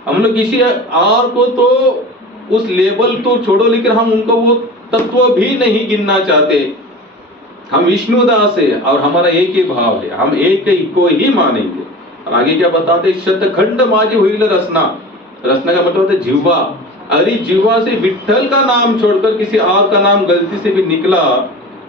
हम लोग किसी और को तो उस लेवल तो छोड़ो, लेकिन हम उनको वो तत्व भी नहीं गिनना चाहते। हम विष्णुदास है और हमारा एक ही भाव है, हम एक ही को ही मानेंगे। और आगे क्या बताते, शतखंड माझे हुईल रसना, रसना का मतलब होता है जिह्वा। अरे जिह्वा से विठ्ठल का नाम छोड़कर किसी और का नाम गलती से भी निकला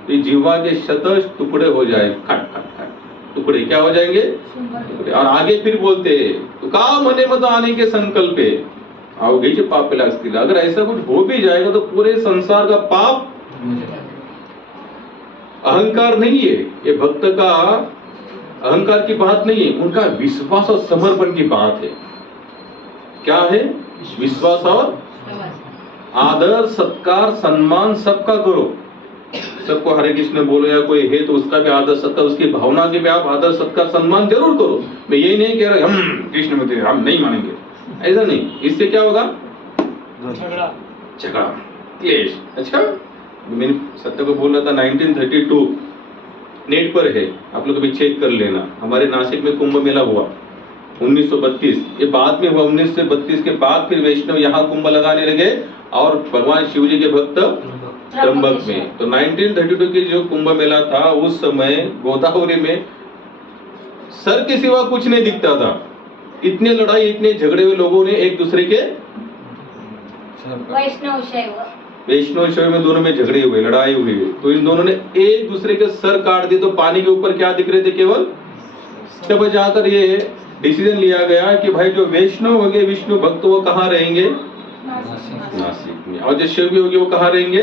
तो जिह्वा के शत टुकड़े हो जाए, खट खट खट टुकड़े क्या हो जाएंगे, टुकड़े। और आगे फिर बोलते तो का मने मत आने के संकल्पे अवघेचे पाप लागतील। अगर ऐसा कुछ हो भी जाएगा तो पूरे संसार का पाप अहंकार नहीं है, ये भक्त का अहंकार की बात नहीं है, उनका विश्वास और समर्पण की बात है। क्या है? विश्वास और आदर सत्कार सम्मान सबका करो, सबको हरे कृष्ण बोलो या कोई है तो उसका भी आदर सत्कार, उसकी भावना के भी आप आदर सत्कार सम्मान जरूर करो। मैं यही नहीं कह रहा हम कृष्ण में थे हम नहीं मानेंगे, ऐसा नहीं। इससे क्या होगा? झगड़ा क्लेश। अच्छा, मैंने सत्य को बोल रहा था 1932 नेट पर है, आप लोग अभी चेक कर लेना। हमारे नासिक में कुंभ मेला हुआ 1932, ये बाद में हुआ 1932 के बाद फिर वैष्णव यहाँ कुंभ लगाने लगे और भगवान शिव जी के भक्त त्र्यंबक में। तो 1932 की जो कुंभ मेला था उस समय गोदावरी में सर के सिवा कुछ नहीं दिखता था। इतने लड़ाई इतने झगड़े हुए लोगों ने एक दूसरे के वैष्णव शैव में दोनों में झगड़े हुए लड़ाई हुई, तो इन दोनों ने एक दूसरे के सर काट दिए। तो पानी के ऊपर क्या दिख रहे थे केवल, तब जाकर ये डिसीजन लिया गया कि भाई जो वैष्णव हो गए विष्णु भक्त वो कहाँ रहेंगे? नासिक में। और जो शिव होगी वो कहाँ रहेंगे?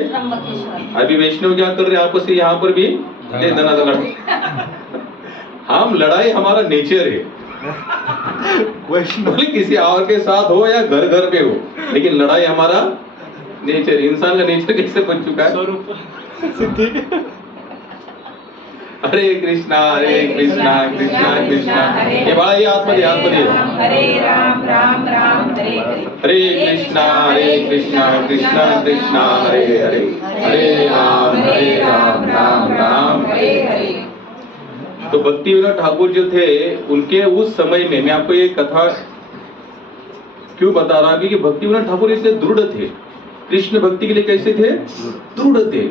अभी वैष्णव क्या कर रहे हैं आपस में यहाँ पर भी हम लड़ाई हमारा नेचर है, वैष्णव किसी और के साथ हो या घर घर पे हो, लेकिन लड़ाई हमारा नेचर। इंसान का नेचर कैसे बन चुका है? हरे कृष्णा कृष्णा कृष्णा ये बड़ा ये आत्मा हरे राम राम राम हरे हरे, हरे कृष्णा कृष्णा कृष्णा हरे हरे, हरे राम राम राम हरे हरे। तो भक्ति विनोद ठाकुर जो थे उनके उस समय में, मैं आपको ये कथा क्यों बता रहा हूं कि भक्ति विनोद ठाकुर इतने दृढ़ थे, कृष्ण भक्ति के लिए कैसे थे? दृढ़ थे,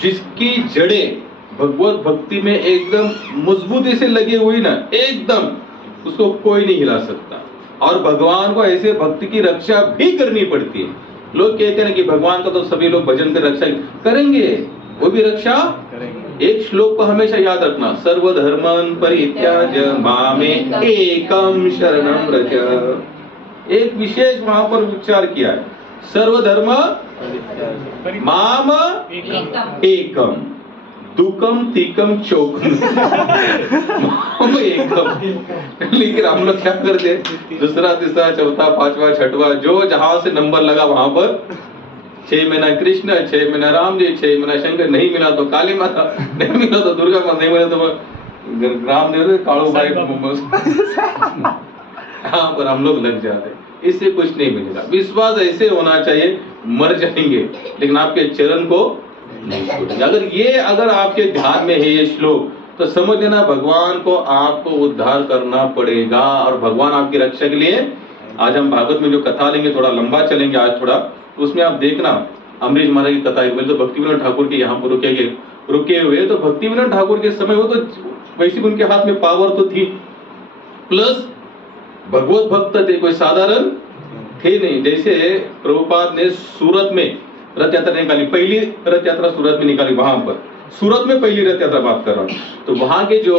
जिसकी जड़ें भगवत भक्ति में एकदम मजबूती से लगी हुई ना, एकदम उसको कोई नहीं हिला सकता। और भगवान को ऐसे भक्ति की रक्षा भी करनी पड़ती है। लोग कहते हैं कि भगवान का तो सभी लोग भजन कर रक्षा करेंगे, वो भी रक्षा करेंगे। एक श्लोक को हमेशा याद रखना, सर्वधर्मन परित्याज्य मामे एकम शरणम व्रज। एक विशेष वहां पर उच्चार किया है, सर्वधर्म माम एकम दुकम तिकम चौकम एकम। लेकिन हम लोग क्या करते, दूसरा तीसरा चौथा पांचवा छठवा जो जहां से नंबर लगा वहां पर 6 महीना कृष्ण, 6 महीना राम जी, 6 महीना शंकर, नहीं मिला तो काली माता, नहीं मिला तो दुर्गा माता, नहीं मिला तो रामदेव कालू भाई, यहाँ पर हम लोग लग जाते। इससे कुछ नहीं मिलेगा। विश्वास ऐसे होना चाहिए, मर जाएंगे लेकिन आपके चरण को नहीं छोड़ेंगे। अगर आपके ध्यान में है ये श्लोक, तो समझ लेना भगवान को आपको उद्धार करना पड़ेगा और भगवान आपकी रक्षा के लिए। आज हम भागवत में जो कथा लेंगे, थोड़ा लंबा चलेंगे आज थोड़ा, तो उसमें आप देखना अमरीश महाराज की कथा। बोले तो भक्ति विनोद ठाकुर के यहाँ पर रुके हुए, तो भक्ति विनोद ठाकुर के समय वो तो वैसे उनके हाथ में पावर तो थी, प्लस भगवत भक्त थे, कोई साधारण थे नहीं। जैसे प्रभुपाद ने सूरत में रथ यात्रा निकाली, पहली रथ यात्रा सूरत में निकाली, वहां पर सूरत में पहली रथ यात्रा बात कर रहा हूं, तो वहां के जो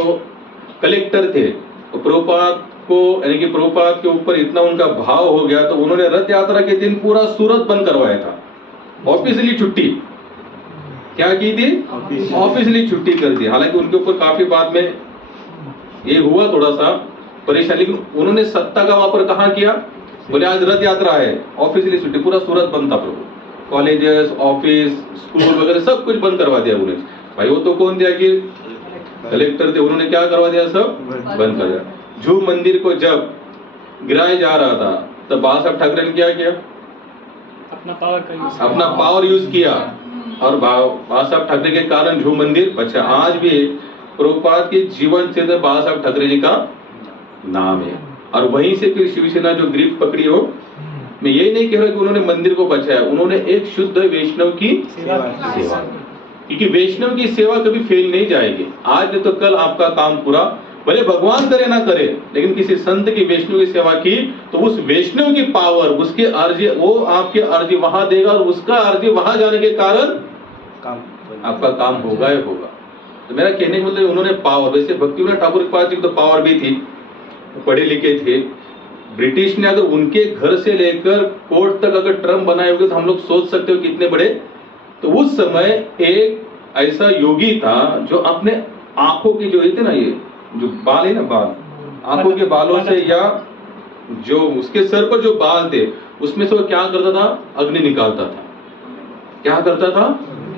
कलेक्टर थे तो प्रभुपाद को, यानी कि प्रभुपाद के ऊपर इतना उनका भाव हो गया, तो उन्होंने रथ यात्रा के दिन पूरा सूरत बंद करवाया था, ऑफिशियली छुट्टी। क्या की थी? ऑफिशियली छुट्टी कर दी। हालांकि उनके ऊपर काफी बाद में ये हुआ थोड़ा सा परेशानी, लेकिन उन्होंने सत्ता का वहां पर कहा किया, बोले आज रथ यात्रा है, ऑफिशियली छुट्टी, पूरा सूरत बंद था प्रभु, कॉलेजेस ऑफिस स्कूल वगैरह सब कुछ बंद करवा दिया उन्होंने। भाई वो तो कौन दिया कि कलेक्टर थे, उन्होंने क्या करवा दिया, सब बंद कर दिया। झूम मंदिर को जब गिराया जा रहा था तब बाबा साहब ठाकरे ने क्या किया, अपना पावर यूज किया और बाबा साहब ठाकरे के कारण झूम मंदिर बचा। आज भी प्रभुपाद के जीवन से बाबा साहब ठाकरे जी का नाम है, और वहीं से फिर शिवसेना जो ग्रिप पकड़ी हो। मैं यही नहीं कह रहा कि उन्होंने मंदिर को बचाया, उन्होंने एक शुद्ध वैष्णव की सेवा, क्योंकि वैष्णव की सेवा कभी फेल नहीं जाएगी। आज नहीं तो कल आपका काम पूरा, भले भगवान करे ना करे, लेकिन किसी संत की वैष्णव की सेवा की तो उस वैष्णव की पावर, उसके अर्जी, वो आपके अर्जी वहां देगा और उसका अर्जी वहां जाने के कारण आपका काम होगा ही होगा। तो मेरा कहने का मतलब उन्होंने पावर, वैसे भक्ति विनोद ठाकुर के पास तो पावर भी थी, पढ़े लिखे थे। ब्रिटिश ने अगर उनके घर से लेकर कोर्ट तक अगर ट्रम्प बनाए होंगे तो हम लोग सोच सकते हो कितने बड़े। तो उस समय एक ऐसा योगी था जो अपने आंखों की जो थे ना, ये जो बाल है ना, बाल आंखों के बालों से या जो उसके सर पर जो बाल थे उसमें से वो क्या करता था, अग्नि निकालता था। क्या करता था?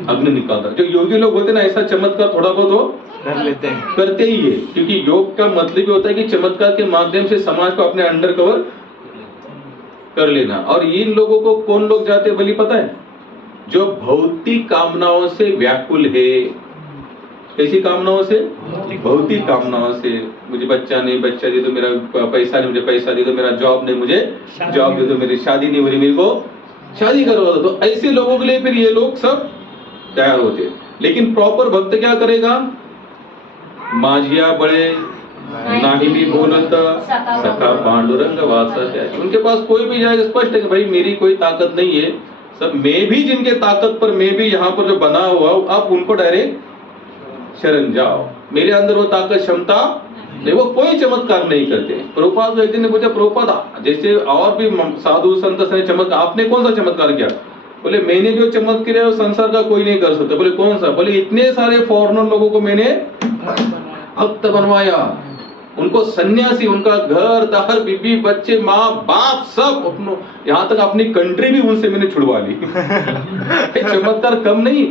अग्नि निकालता। जो योगी लोग होते ना, ऐसा चमत्कार थोड़ा बहुत वो कर लेते हैं, करते ही है, क्योंकि योग का मतलब ये होता है कि चमत्कार के माध्यम से समाज को अपने अंडर कवर कर लेना। और इन लोगों को कौन लोग जाते हैं बलि पता है? जो भौतिक कामनाओं से व्याकुल है। कैसी कामनाओं से? भौतिक कामनाओं से। मुझे बच्चा नहीं, बच्चा दे दो, मेरा पैसा नहीं, मुझे पैसा दे दो, मेरा जॉब नहीं, मुझे जॉब दे दो, मेरी शादी नहीं हो रही, मेरे को शादी करवा दो। तो ऐसे लोगों के लिए फिर ये लोग सब तैयार होते। लेकिन प्रॉपर भक्त क्या करेगा? माझिया बड़े नाही भी बोलत सखा पांडुरंग वात्सल्य। उनके पास कोई भी जाए स्पष्ट है कि भाई मेरी कोई ताकत नहीं है, सब मैं भी जिनके ताकत पर, मैं भी यहाँ पर जो बना हुआ हूं, आप उनको डायरेक्ट शरण जाओ। मेरे अंदर वो ताकत क्षमता नहीं, वो कोई चमत्कार नहीं करते। प्रभुपाद एक दिन ने पूछा, प्रभुपाद जैसे और भी साधु संत ने चमत्कार, आपने कौन सा चमत्कार किया? बोले मैंने जो चमत्कार किया वो संसार का कोई नहीं कर सकता। बोले कौन सा? बोले इतने सारे फॉरेनर लोगों को मैंने भक्त बनवाया, उनको सन्यासी, उनका घर दहर, बीबी बच्चे माँ बाप सब अपनों, यहाँ तक अपनी कंट्री भी उनसे मैंने छुड़वा ली। चमत्कार कम नहीं।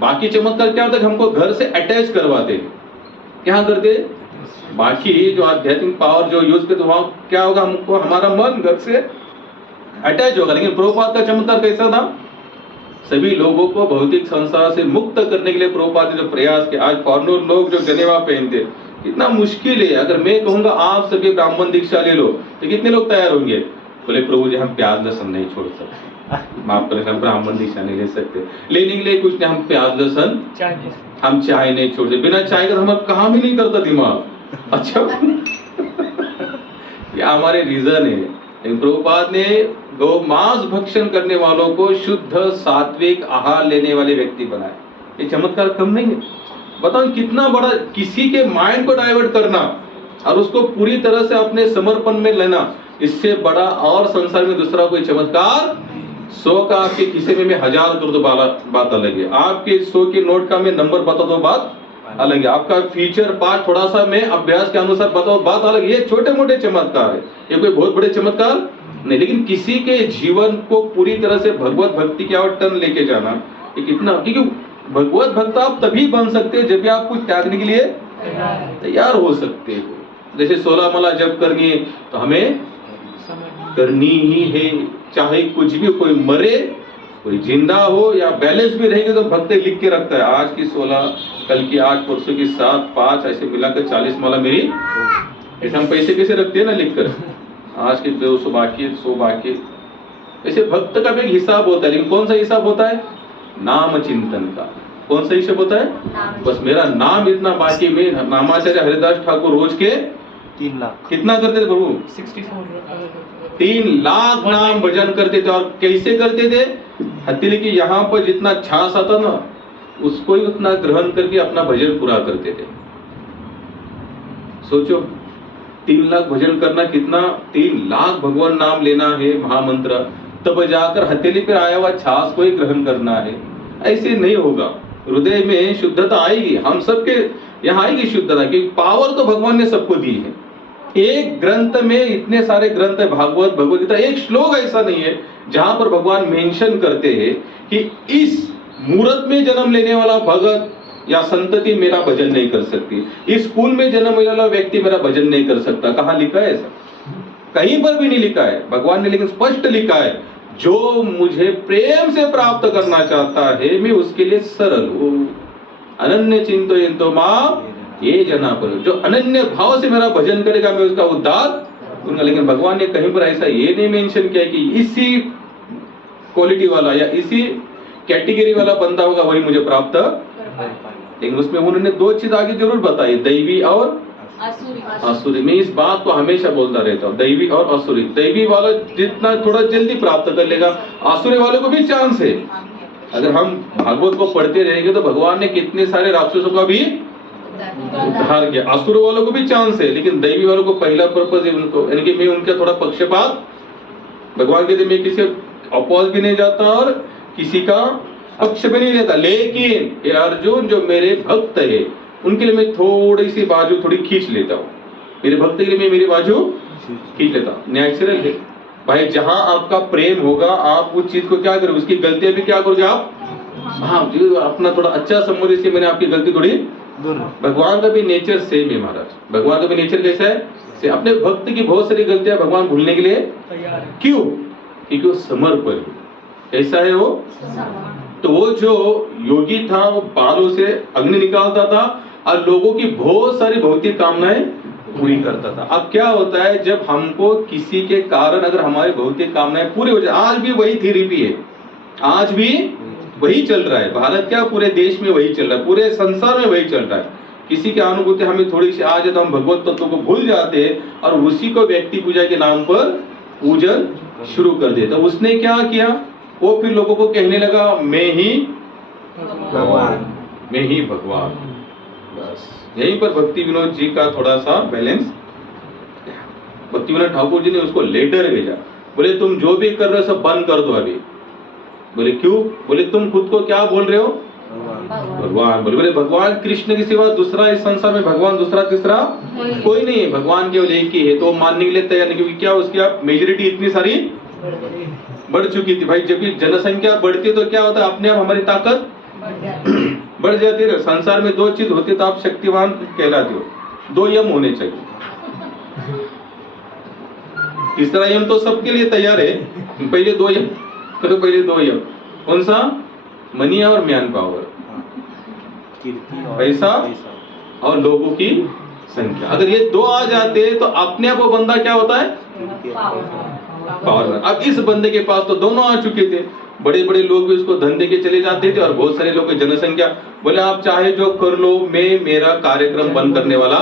बाकी चमत्कार क्या होता है? हमको घर से अटैच करवाते। क्या करते? बाकी जो आध्यात्मिक पावर जो यूज करते, वहां क्या होगा? हमको हमारा मन घर से अटैच होगा। लेकिन प्रभुपाद का चमत्कार कैसा था? सभी लोगों को भौतिक संसार से मुक्त करने के लिए प्रभुपाद ने जो प्रयास किया। आज फॉरेनर लोग जो जनेवा पहनते, कितना मुश्किल है। अगर मैं कहूंगा आप सभी ब्राह्मण दीक्षा ले लो तो कितने लोग तैयार होंगे? बोले प्रभु जी हम प्याज लहसुन नहीं छोड़ सकते, माफ करें, हम ब्राह्मण दीक्षा नहीं ले सकते। लेने के लिए कुछ नहीं, हम प्याज लहसुन, हम चाय नहीं छोड़ते, बिना चाय का हमारा काम ही नहीं करता दिमाग। अच्छा ये हमारे रीजन है। प्रभुपाद ने गौ मांस भक्षण करने वालों को शुद्ध सात्विक आहार लेने वाले व्यक्ति बनाए। ये चमत्कार कम नहीं है। बताओ कितना बड़ा, किसी के माइंड को डाइवर्ट करना और उसको पूरी तरह से अपने समर्पण में लेना, इससे बड़ा और संसार में दूसरा कोई चमत्कार 100 का आपके किसी में 1000 कर दो बात अलग है। आपके 100 के नोट का मैं नंबर बता दो बात अलग है। आपका फीचर पार्ट थोड़ा सा मैं अभ्यास के अनुसार बताओ बात अलग है। ये छोटे मोटे चमत्कार है, ये कोई बहुत बड़े चमत्कार नहीं। लेकिन किसी के जीवन को पूरी तरह से भगवत भक्ति की ओर टर्न लेके जाना, ये कितना, क्योंकि भगवत भक्त आप तभी बन सकते हैं जब आप कुछ त्यागने के लिए तैयार हो सकते हो। जैसे 16 माला जप करनी है तो हमें करनी ही है, चाहे कुछ भी, कोई मरे कोई जिंदा हो या बैलेंस भी रहेगी। तो भक्त लिख के रखता है आज की 16, कल की 8, परसों की 7, 5, ऐसे मिलाकर 40 माला मेरी। ऐसे हम पैसे कैसे रखते हैं ना लिखकर, आज के 200 बाकी, 100 बाकी। ऐसे भक्त का भी एक हिसाब होता है। लेकिन कौन सा हिसाब होता है? नाम चिंतन का। कौन सा हिसाब होता है? बस मेरा नाम इतना बाकी में। नामाचार्य हरिदास ठाकुर रोज के 3 लाख कितना करते थे प्रभु? 3 लाख नाम भजन करते थे। और कैसे करते थे? हथेली की यहाँ पर जितना छास आता ना, उसको ही उतना ग्रहण करके अपना भजन पूरा करते थे। सोचो 3 लाख भजन करना कितना, 3 लाख भगवान नाम लेना है महामंत्र, तब जाकर हथेली पर आया हुआ छास को ही ग्रहण करना है। ऐसे नहीं होगा। हृदय में शुद्धता आएगी, हम सबके यहाँ आएगी शुद्धता, क्योंकि पावर तो भगवान ने सबको दी है। एक ग्रंथ में इतने सारे ग्रंथ है, भागवत, भगवद गीता, एक श्लोक ऐसा नहीं है जहां पर भगवान मेंशन करते हैं कि इस मुहूर्त में जन्म लेने वाला भगत या संतति मेरा भजन नहीं कर सकती, इस स्कूल में जन्म लेने वाला व्यक्ति मेरा भजन नहीं कर सकता। कहाँ लिखा है ऐसा? कहीं पर भी नहीं लिखा है भगवान ने। लेकिन स्पष्ट लिखा है, जो मुझे प्रेम से प्राप्त करना चाहता है मैं उसके लिए सरल हूं। अनन्य चिंतयन्तो मां ये जना पर, जो अनन्य भाव से मेरा भजन करेगा मैं उसका उद्धार करूंगा। लेकिन भगवान ने कहीं पर ऐसा ये नहीं मेंशन किया कि इसी क्वालिटी वाला या इसी कैटेगरी वाला बंदा होगा वही मुझे प्राप्त। लेकिन उसमें उन्होंने 2 चीज आगे जरूर बताई, दैवी और आसुरी। मैं इस बात को हमेशा बोलता रहता हूँ, दैवी और आसुरी। दैवी वाला जितना थोड़ा जल्दी प्राप्त कर लेगा, आसुरी वाले को भी चांस है। अगर हम भागवत को पढ़ते रहेंगे तो भगवान ने कितने सारे राक्षसों का भी उद्धार किया। असुर वालों को भी चांस है, लेकिन दैवी वालों को पहला पर्पज है उनको, यानी कि मैं उनका थोड़ा पक्षपात, भगवान कहते मैं किसी अपोज भी नहीं जाता और किसी का पक्ष भी नहीं लेता, लेकिन ये अर्जुन जो मेरे भक्त है उनके लिए मैं थोड़ी सी बाजू थोड़ी खींच लेता हूँ, मेरे भक्त के लिए मैं मेरी बाजू खींच लेता हूँ। नेचुरल है भाई, जहां आपका प्रेम होगा आप उस चीज को क्या करोगे, उसकी गलतियां भी क्या करोगे आप, हाँ अपना थोड़ा अच्छा समझ, इसलिए मैंने आपकी गलती थोड़ी। भगवान का भी नेचर सेम है महाराज, भगवान का भी नेचर कैसा है, से अपने भक्त की बहुत सारी गलतियां भगवान भूलने के लिए क्यों, क्योंकि वो समर्पण है, ऐसा है वो। तो वो जो योगी था वो बालों से अग्नि निकालता था और लोगों की बहुत सारी भौतिक कामनाएं पूरी करता था। अब क्या होता है, जब हमको किसी के कारण अगर हमारी भौतिक कामनाएं पूरी हो जाए, आज भी वही थेरेपी है, आज भी वही चल रहा है, भारत क्या पूरे देश में वही चल रहा है, पूरे संसार में वही चल रहा है। किसी की अनुभूति हमें थोड़ी सी आ जाए तो हम भगवत तत्व को भूल जाते हैं और उसी को व्यक्ति पूजा के नाम पर पूजन शुरू कर देता। उसने क्या किया, वो फिर लोगों को कहने लगा मैं ही भगवान, मैं ही भगवान। बस यहीं पर भक्ति विनोद जी का थोड़ा सा बैलेंस, भक्ति विनोद ठाकुर जी ने उसको लेटर भेजा, बोले तुम जो भी कर रहे हो सब बंद कर दो अभी। बोले क्यों, बोले तुम खुद को क्या बोल रहे हो, भगवान। बोले भगवान कृष्ण के सिवा दूसरा इस संसार में भगवान दूसरा तीसरा कोई नहीं है, भगवान केवल एक ही है। तो मानने के लिए तैयार नहीं, क्योंकि क्या उसकी आप मेजोरिटी इतनी सारी बढ़ चुकी थी भाई। जब भी जनसंख्या बढ़ती है तो क्या होता है, अपने आप हमारी ताकत बढ़ जाती है। संसार में दो चीज होती है तो आप शक्तिवान कहलाते हो, दो यम होने चाहिए, तीसरा यम तो सबके लिए तैयार है, पहले दो यम, तो पहले दो यम कौन सा, मनी और मैन पावर, पैसा और लोगों की संख्या। अगर ये दो आ जाते तो अपने आप वो बंदा क्या होता है, पावर। अब इस बंदे के पास तो दोनों आ चुके थे, बड़े बड़े लोग भी उसको धंधे के चले जाते थे और बहुत सारे लोग की जनसंख्या। बोले आप चाहे जो कर लो, मैं मेरा कार्यक्रम बंद करने वाला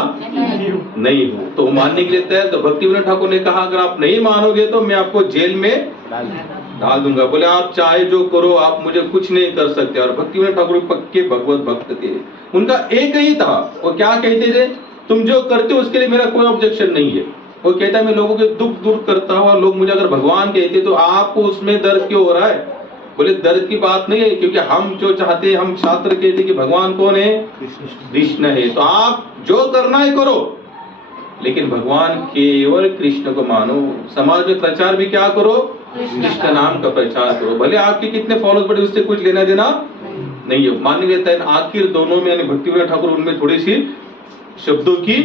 नहीं हूँ। तो मानने के लिए तैयार। तो भक्ति विनोद ठाकुर ने कहा अगर आप नहीं मानोगे तो मैं आपको जेल में डाल दूंगा। बोले आप चाहे जो करो, आप मुझे कुछ नहीं कर सकते। और भक्ति विनोद ठाकुर पक्के भगवत भक्त थे, उनका एक ही था, वो क्या कहते थे, तुम जो करते हो उसके लिए मेरा कोई ऑब्जेक्शन नहीं है। वो कहता है मैं लोगों के दुख दूर करता हूँ और लोग मुझे अगर भगवान कहते तो आपको उसमें दर्द क्यों हो रहा है। बोले दर्द की बात नहीं है, क्योंकि हम जो चाहते हैं, हम शास्त्र कहते कि भगवान कौन है, कृष्ण है। तो आप जो करना है करो, लेकिन भगवान केवल कृष्ण को मानो। समाज में प्रचार भी क्या करो, कृष्ण नाम का प्रचार करो। भले आपके कितने फॉलोअर्स बढ़े, उससे कुछ लेना देना नहीं है। मान लेता है आखिर दोनों में, यानी भक्ति विनोद ठाकुर उनमें थोड़ी सी शब्दों की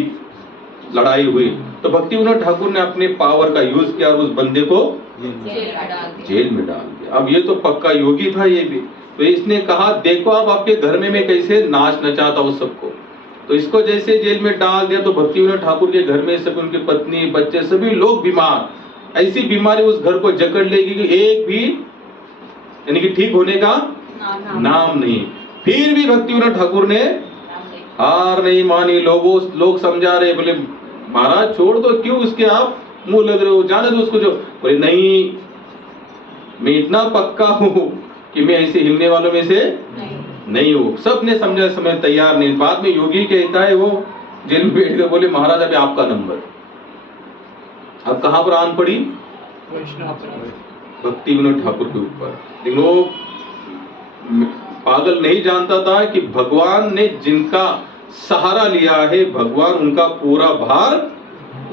लड़ाई हुई। तो भक्ति विनोद ठाकुर ने अपने पावर का यूज किया और उस बंदे को जेल में डाल दिया। अब ये तो पक्का योगी था ये भी। तो इसने कहा देखो अब आपके घर में मैं कैसे नाच नचाता हूँ सबको। तो इसको जैसे जेल में डाल दिया तो भक्ति विनोद ठाकुर के घर में सब, उनकी पत्नी बच्चे सभी लोग बीमार, ऐसी बीमारी उस घर को जकड़ लेगी कि एक भी यानी कि ठीक होने का नाम नहीं। फिर भी भक्ति विनोद ठाकुर ने हार नहीं मानी। लोग समझा रहे, बोले महाराज छोड़ दो, क्यों उसके आप मुंह लग रहे हो, जाने दो उसको। जो बोले नहीं, मैं इतना पक्का हूं कि मैं ऐसे हिलने वालों में से नहीं हूं। सबने समझा, समय तैयार नहीं। बाद में योगी कहता है, वो जेल में बैठ कर बोले महाराज अभी आपका नंबर। अब कहां पर आन पड़ी, भक्ति विनोद ठाकुर के ऊपर। लेकिन वो पागल नहीं जानता था कि भगवान ने जिनका सहारा लिया है, भगवान उनका पूरा भार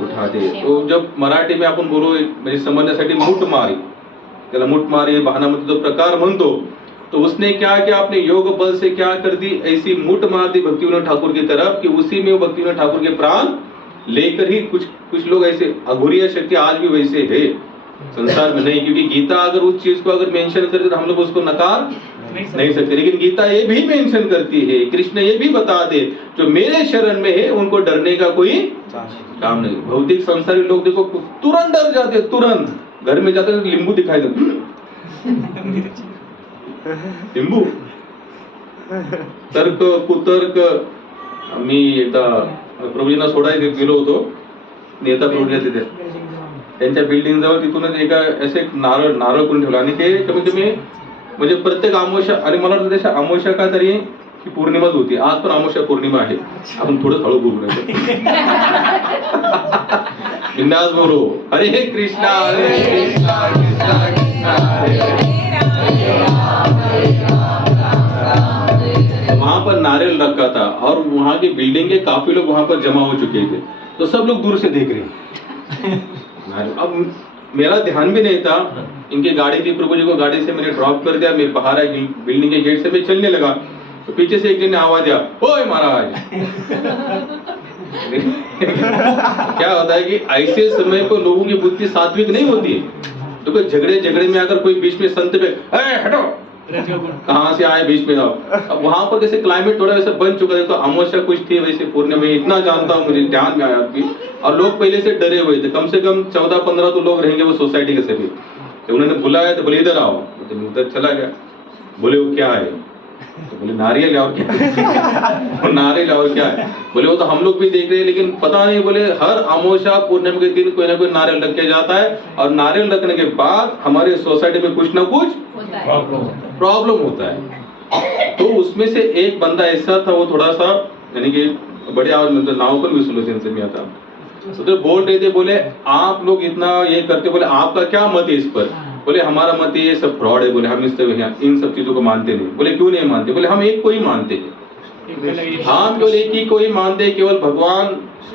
उठा दे। तो जब मराठी में आपण बोलू म्हणजे समजण्यासाठी मूठ मारी, त्याला मूठ मारी बहाना मध्ये तो प्रकार म्हणतो। तो उसने क्या किया, अपने योग बल से क्या कर दी, ऐसी मूठ मार दी भक्ति विनोद ठाकुर की तरफ कि उसी में वो भक्ति विनोद ठाकुर के प्राण लेकर ही कुछ लोग ऐसे अघोरी शक्ति आज भी वैसे है संसार में नहीं। क्योंकि गीता अगर उस चीज को अगर मेंशन करते तो हम लोग उसको नकार नहीं सकते। लेकिन गीता ये भी मेंशन करती है, कृष्ण ये भी बता दे जो मेरे शरण में है उनको डरने का कोई काम नहीं। भौतिक संसारी लोग देखो तुरंत डर जाते, तुरंत घर में जाते लिंबू दिखाई देते, लिंबू तर्क कुतर्क। मी एकदा प्रभूजींना सोडायला गेलो होतो, नेता प्रभूजी तिथे त्यांच्या बिल्डिंग जवळ, तिथूनच एका असे नारळ करून ठेवला आणि ते कमीत कमी म्हणजे प्रत्येक अमावस्या, आणि मला वाटतं त्याच्या अमावस्या का तरी ही पौर्णिमाच होती, आज पण अमावस्या पौर्णिमा आहे। आपण थोडं हळू बोलू बिंदास बोलो, हरे कृष्णा हरे कृष्णा कृष्णा कृष्णा हरे हरे, हरे राम हरे राम नारियल रखा था और वहाँ की बिल्डिंग के काफी लोग वहाँ पर जमा हो चुके थे, तो सब लोग दूर से देख रहे हैं। अब मेरा ध्यान भी नहीं था, इनकी गाड़ी थी, प्रभु जी को गाड़ी से मैंने ड्रॉप कर दिया, मैं बाहर आया बिल्डिंग के गेट से मैं चलने लगा, तो पीछे से एक जन ने आवाज दिया, ओए महाराज। क्या होता है कि ऐसे समय को लोगों की बुद्धि सात्विक नहीं होती है। तो कोई झगड़े में अगर कोई बीच में संत पे हटो, कहाँ से आए बीच में आप। अब वहां पर जैसे क्लाइमेट थोड़ा वैसे बन चुका है, तो अमावस्या कुछ थी वैसे पूर्णिमा में, इतना जानता हूँ, मुझे ध्यान में आया अभी। और लोग पहले से डरे हुए थे, कम से कम 14-15 तो लोग रहेंगे वो सोसाइटी के सभी। तो उन्होंने बुलाया तो बोले इधर आओ, तो मैं उधर चला गया। बोले वो क्या है, तो बोले नारियल है और क्या है? नारियल और क्या है? बोले वो तो हम लोग भी देख रहे हैं, लेकिन पता नहीं, बोले हर अमावस्या पूर्णिमा के दिन कोई ना कोई नारियल रख के जाता है, और नारियल रखने के बाद हमारे सोसाइटी में कुछ ना कुछ प्रॉब्लम होता है। तो उसमें से एक बंदा ऐसा था, वो थोड़ा सा यानी कि बड़े आवाज में, नाव पर भी सुनो से में आता, तो बोल रहे थे, बोले आप लोग इतना ये करते, बोले आपका क्या मत है इस पर? बोले हमारा मत ये सब फ्रॉड है, बोले हम इन सब चीजों को मानते नहीं। बोले क्यों नहीं मानते? बोले हम एक को ही मानते हैं, हाँ केवल एक ही को ही मानते हैं, केवल भगवान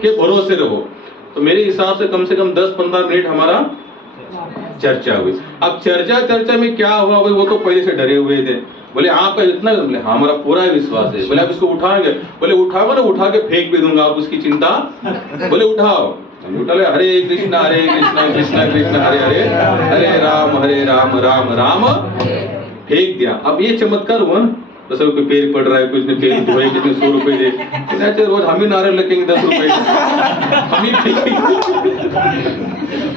के भरोसे रहो। तो मेरे हिसाब से कम 10-15 मिनट हमारा चर्चा हुई। अब चर्चा में क्या हुआ, वो तो पहले से डरे हुए थे। बोले आपका इतना? बोले हाँ हमारा पूरा विश्वास है। बोले आप इसको उठाएंगे? बोले उठाओ ना, उठा के फेंक भी दूंगा, आप उसकी चिंता। बोले उठाओ, उठा ले, हरे कृष्णा कृष्णा कृष्ण हरे हरे, हरे राम राम राम, फेंक दिया। अब ये चमत्कार हुआ ना, तो सब कोई पैर पड़ रहा है, कुछ ने पैर धोए, कितने 100 रुपए दे, रोज हम ही नारियल रखेंगे 10 रुपए, हम ही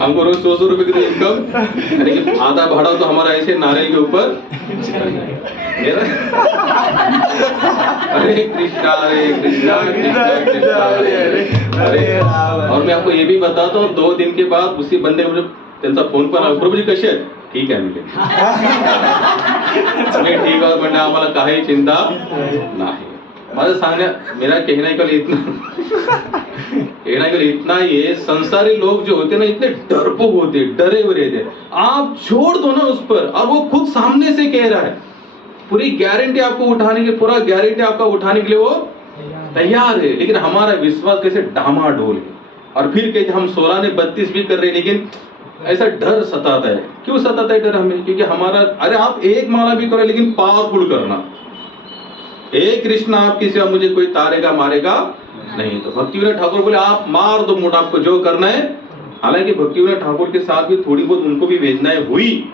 हमको रोज 100 रुपए की इनकम, लेकिन आधा भाड़ा तो हमारा ऐसे नारियल के ऊपर। हरे कृष्णा कृष्णा कृष्णा हरे। और मैं आपको ये भी बताता हूँ, 2 दिन के बाद उसी बंदे ने मुझे त्यांचा फोन पण आला, प्रभुजी कसे आहेत? ठीक आहे म्हणजे ठीक आहे म्हणजे आम्हाला काही चिंता नाही। माझं सांगण्या मेरा कहना केवल इतना ही है, संसारी लोग जो होते ना इतने डरपोक होते, डरे हुए रहते, आप छोड़ दो ना उस पर, और वो खुद सामने से कह रहा है, पूरी गारंटी आपको उठाने के, पूरा गारंटी आपका उठाने के लिए वो तैयार है। लेकिन हमारा विश्वास कैसे डामाडोल है, और फिर कहते हम 16 ने 32 भी कर रहे, लेकिन ऐसा डर सताता है। क्यों सताता है डर हमें? क्योंकि हमारा, अरे आप एक माला भी करो लेकिन पावरफुल करना, हे कृष्ण आपकी सिवा मुझे कोई तारेगा मारेगा नहीं। तो भक्ति विनोद ठाकुर बोले आप मार दो मुझे, आपको जो करना है। हालांकि भक्ति विनोद ठाकुर के साथ भी थोड़ी बहुत उनको भी वेदनाएं हुई,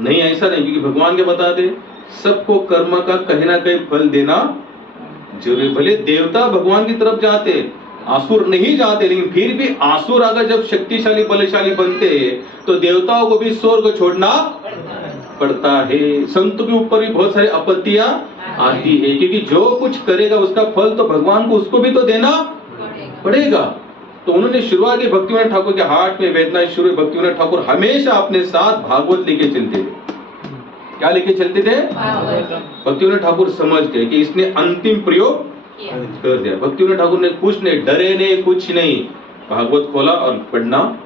नहीं ऐसा नहीं, क्योंकि भगवान के बताते सबको कर्म का कहीं ना कहीं फल देना जरूरी। भले देवता भगवान की तरफ जाते, आसुर नहीं जाते, लेकिन फिर भी आसुर अगर जब शक्तिशाली बलशाली बनते हैं तो देवताओं को भी स्वर्ग छोड़ना पड़ता है। संतों के ऊपर भी बहुत सारी आपत्तियां आती है, क्योंकि जो कुछ करेगा उसका फल तो भगवान को उसको भी तो देना पड़ेगा। तो उन्होंने शुरुआत की भक्ति विनोद ठाकुर के हाथ में वेदना शुरू। भक्ति विनोद ठाकुर हमेशा अपने साथ भागवत लेके चलते थे। क्या लेके चलते थे? भक्ति विनोद ठाकुर समझते कि इसने अंतिम प्रयोग कर दिया। भक्ति विनोद ठाकुर ने कुछ नहीं, डरे नहीं, कुछ नहीं, भागवत खोला और पढ़ना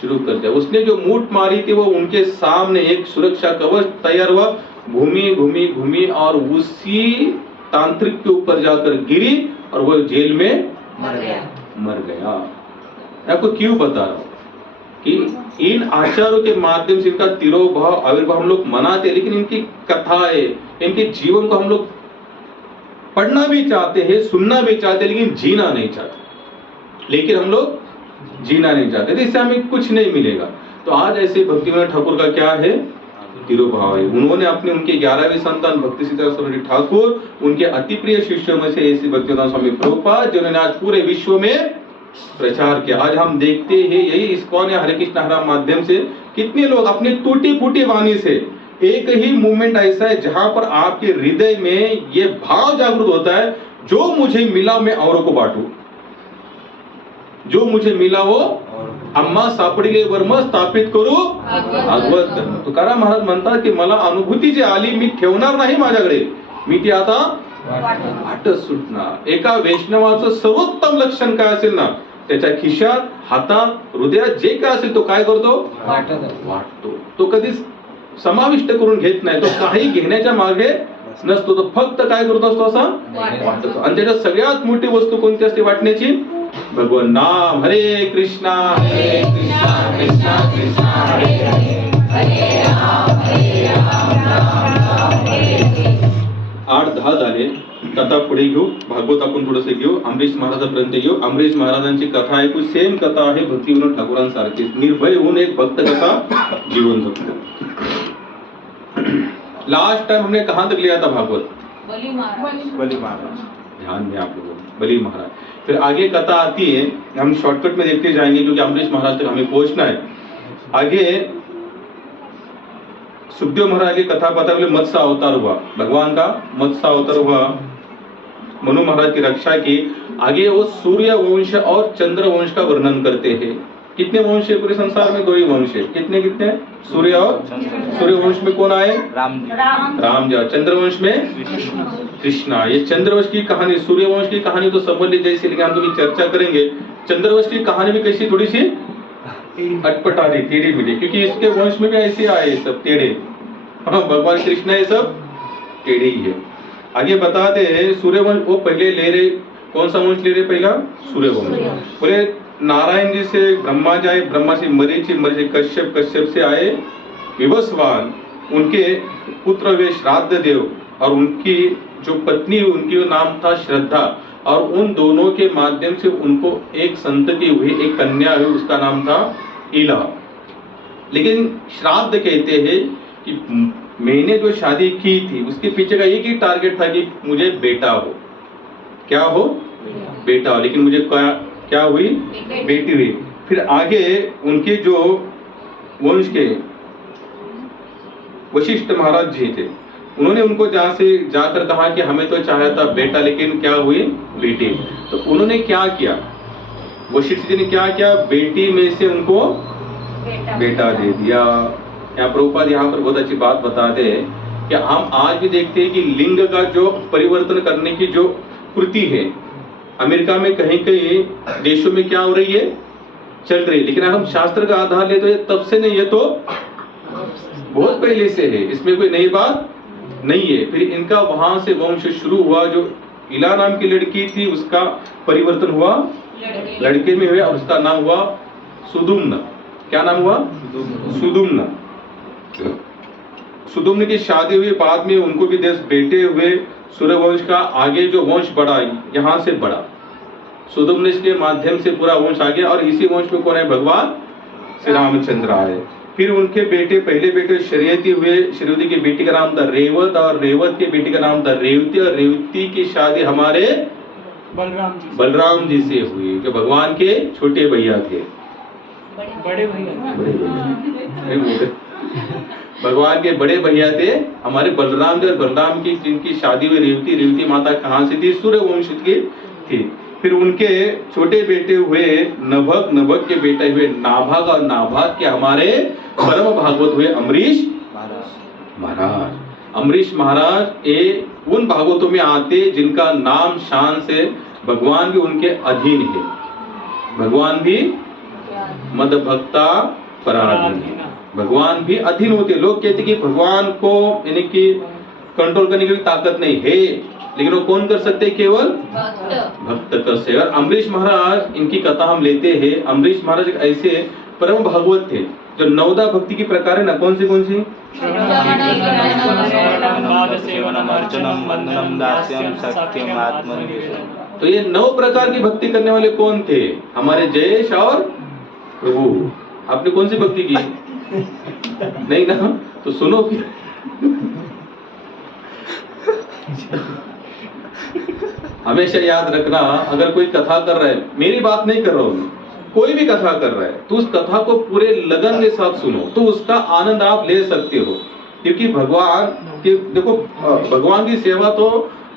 शुरू कर दिया। उसने जो मूठ मारी थी वो उनके सामने एक सुरक्षा कवच तैयार हुआ, घूमी और उसी तांत्रिक के ऊपर जाकर गिरी और वो जेल में मर गया। आपको क्यों बता रहा हूं कि इन आचारों के माध्यम से इनका तिरोभाव आविर्भाव हम लोग मनाते, लेकिन इनकी कथाएं, इनके जीवन को हम लोग पढ़ना भी चाहते हैं, सुनना भी चाहते, लेकिन जीना नहीं चाहते। लेकिन हम लोग जीना नहीं चाहते, तो इससे हमें कुछ नहीं मिलेगा। तो आज ऐसे भक्ति विनोद ठाकुर का क्या है? तिरोभाव है। उन्होंने अपने उनके 11वें संतान भक्ति सिद्धार्थ सरस्वती ठाकुर, उनके अति प्रिय शिष्यों में से ऐसे भक्तिवेदांत स्वामी प्रभुपाद, जिन्होंने आज पूरे विश्व में प्रचार किया। आज हम देखते हैं यही इस्कॉन या हरे कृष्ण हरा माध्यम से कितने लोग अपनी टूटी फूटी वाणी से, एक ही मूवमेंट ऐसा है जहां पर आपके हृदय में ये भाव जागृत होता है, जो मुझे मिला मैं औरों को बांटू, जो मुझे मिला वो अम्मा सापडिले वर्म स्थापित करू भागवत धर्म। तुकाराम महाराज म्हणतात की मला अनुभूती जी आली मी ठेवणार नाही माझ्याकडे, मी ती आता वाटत सुटणार। एका वैष्णवाचं सर्वोत्तम लक्षण काय असेल ना, त्याच्या खिशात, हातात, हृदयात जे काय असेल तो काय करतो? वाटतो। तो कधीच समाविष्ट करून घेत नाही, तो काही घेण्याच्या मागे नसतो, तो फक्त काय करत असतो असा वाटत असतो. आणि त्याच्यात सगळ्यात मोठी वस्तू कोणती असते वाटण्याची? भगवान नाम. हरे कृष्णा कृष्णा कृष्णा हरे हरे 8-10 झाले. कथा पुढे घेऊ. भागवत आपण थोडस घेऊ. अमरीश महाराजांपर्यंत घेऊ. अमरीश महाराजांची कथा ऐकू. सेम कथा आहे भक्तिविनोद ठाकूरांसारखीच. निर्भय होऊन एक भक्त कथा जीवन जगतो. लास्ट टाइम हमने कहां तक लिया था भागवत? बलि महाराज. बलि महाराज. ध्यान दें आप लोगों. बलि महाराज. फिर आगे कथा आती है, हम शॉर्टकट में देखते जाएंगे क्योंकि अमरीश महाराज तक हमें पहुंचना है. आगे सुखदेव महाराज की कथा पता है, मत्स्य अवतार हुआ, भगवान का मत्स्य अवतार हुआ, मनु महाराज की रक्षा की. आगे वो सूर्य वंश और चंद्र वंश का वर्णन करते हैं. कितने वंश है पूरे संसार में? 2 ही वंश है. कितने कितने? सूर्य और सूर्य वंश में कौन आए? राम जी. राम जी. चंद्रवंश में कृष्णा. ये चंद्रवंश की कहानी, सूर्यवंश की कहानी तो समझ ली जैसे, लेकिन हम तो चर्चा करेंगे. चंद्रवंश की कहानी भी कैसी, थोड़ी सी अटपटारी, टेढ़ी मेढ़ी, क्योंकि इसके वंश में भी ऐसे आए सब टेढ़े. हाँ, भगवान कृष्ण ये सब टेढ़े ही है. आगे बताते हैं सूर्यवंश. वो पहले ले रहे, कौन सा वंश ले रहे? पहला सूर्यवंश. बोले नारायण जी से ब्रह्मा जी आए, ब्रह्मा से मरीचि, मरीचि कश्यप, कश्यप से आए विवस्वान. उनके पुत्र वे श्राद्ध देव, और उनकी जो पत्नी उनकी नाम था श्रद्धा, और उन दोनों के माध्यम से उनको एक संतति हुई, एक कन्या हुई, उसका नाम था इला. लेकिन श्राद्ध कहते हैं कि मैंने जो शादी की थी उसके पीछे का एक ही टारगेट था कि मुझे बेटा हो. क्या हो? बेटा हो. लेकिन मुझे क्या हुई? बेटी हुई. फिर आगे उनके जो वंश के वशिष्ठ महाराज जी थे, उन्होंने उनको जहां से जाकर कहा कि हमें तो चाहा था बेटा, लेकिन क्या हुई? बेटी. तो उन्होंने क्या किया? वशिष्ठ जी ने क्या किया? बेटी में से उनको बेटा दे दिया. यहाँ प्रभुपाद यहाँ पर बहुत अच्छी बात बताते हैं कि हम आज भी देखते हैं कि लिंग का जो परिवर्तन करने की जो कृति है, अमेरिका में कहीं कहीं देशों में क्या हो रही है? चल रही है. लेकिन अगर हम शास्त्र का आधार ले तो ये तब से नहीं है, तो बहुत पहले से है. इसमें कोई नई बात नहीं है. फिर इनका वहां से वंश शुरू हुआ. जो इला नाम की लड़की थी उसका परिवर्तन हुआ लड़के में हुआ, और उसका नाम हुआ सुदुम्न. क्या नाम हुआ? सुदुम्न. सुदुम्न की शादी हुई, बाद में उनको भी 10 बेटे हुए. सूर्यवंश का आगे जो वंश बढ़ा, यहाँ से बढ़ा. सुदुम्न के माध्यम से पूरा वंश आ गया, और इसी वंश में कौन है? भगवान श्री रामचंद्र आए. फिर उनके बेटे, पहले बेटे शर्यती हुए. शर्यती की बेटी का नाम था रेवत, और रेवत की बेटी का नाम था रेवती, और रेवती की शादी हमारे बलराम जी से हुई, जो भगवान के छोटे भैया थे. बड़े भैया. भगवान के बड़े भैया थे हमारे बलराम जी. और बलराम की जिनकी शादी हुई रेवती, रेवती माता कहाँ से थी? सूर्य वंश की थी. फिर उनके छोटे बेटे हुए नभग, नभग के बेटे हुए नाभग, और नाभग के हमारे परम भागवत हुए अमरीश महाराज. अमरीश महाराज ये उन भागवतों में आते जिनका नाम शान से भगवान भी उनके अधीन है. भगवान भी मद भक्ता पराधीन है. भगवान भी अधीन होते. लोग कहते कि भगवान को यानी कि कंट्रोल करने की ताकत नहीं है, लेकिन वो कौन कर सकते? केवल भक्त कर सकते. और अमरीश महाराज, इनकी कथा हम लेते हैं. अमरीश महाराज ऐसे परम भागवत थे जो 9 भक्ति की प्रकार है ना. कौन सी? तो ये 9 प्रकार की भक्ति करने वाले कौन थे? हमारे जयेश और प्रभु. आपने कौन सी भक्ति की? नहीं ना, तो सुनो. हमेशा याद रखना, अगर कोई कथा कर रहा है, मेरी बात नहीं कर रहा हूं, कोई भी कथा कर रहा है, तो उस कथा को पूरे लगन के साथ सुनो, तो उसका आनंद आप ले सकते हो. क्योंकि भगवान के देखो, भगवान की सेवा तो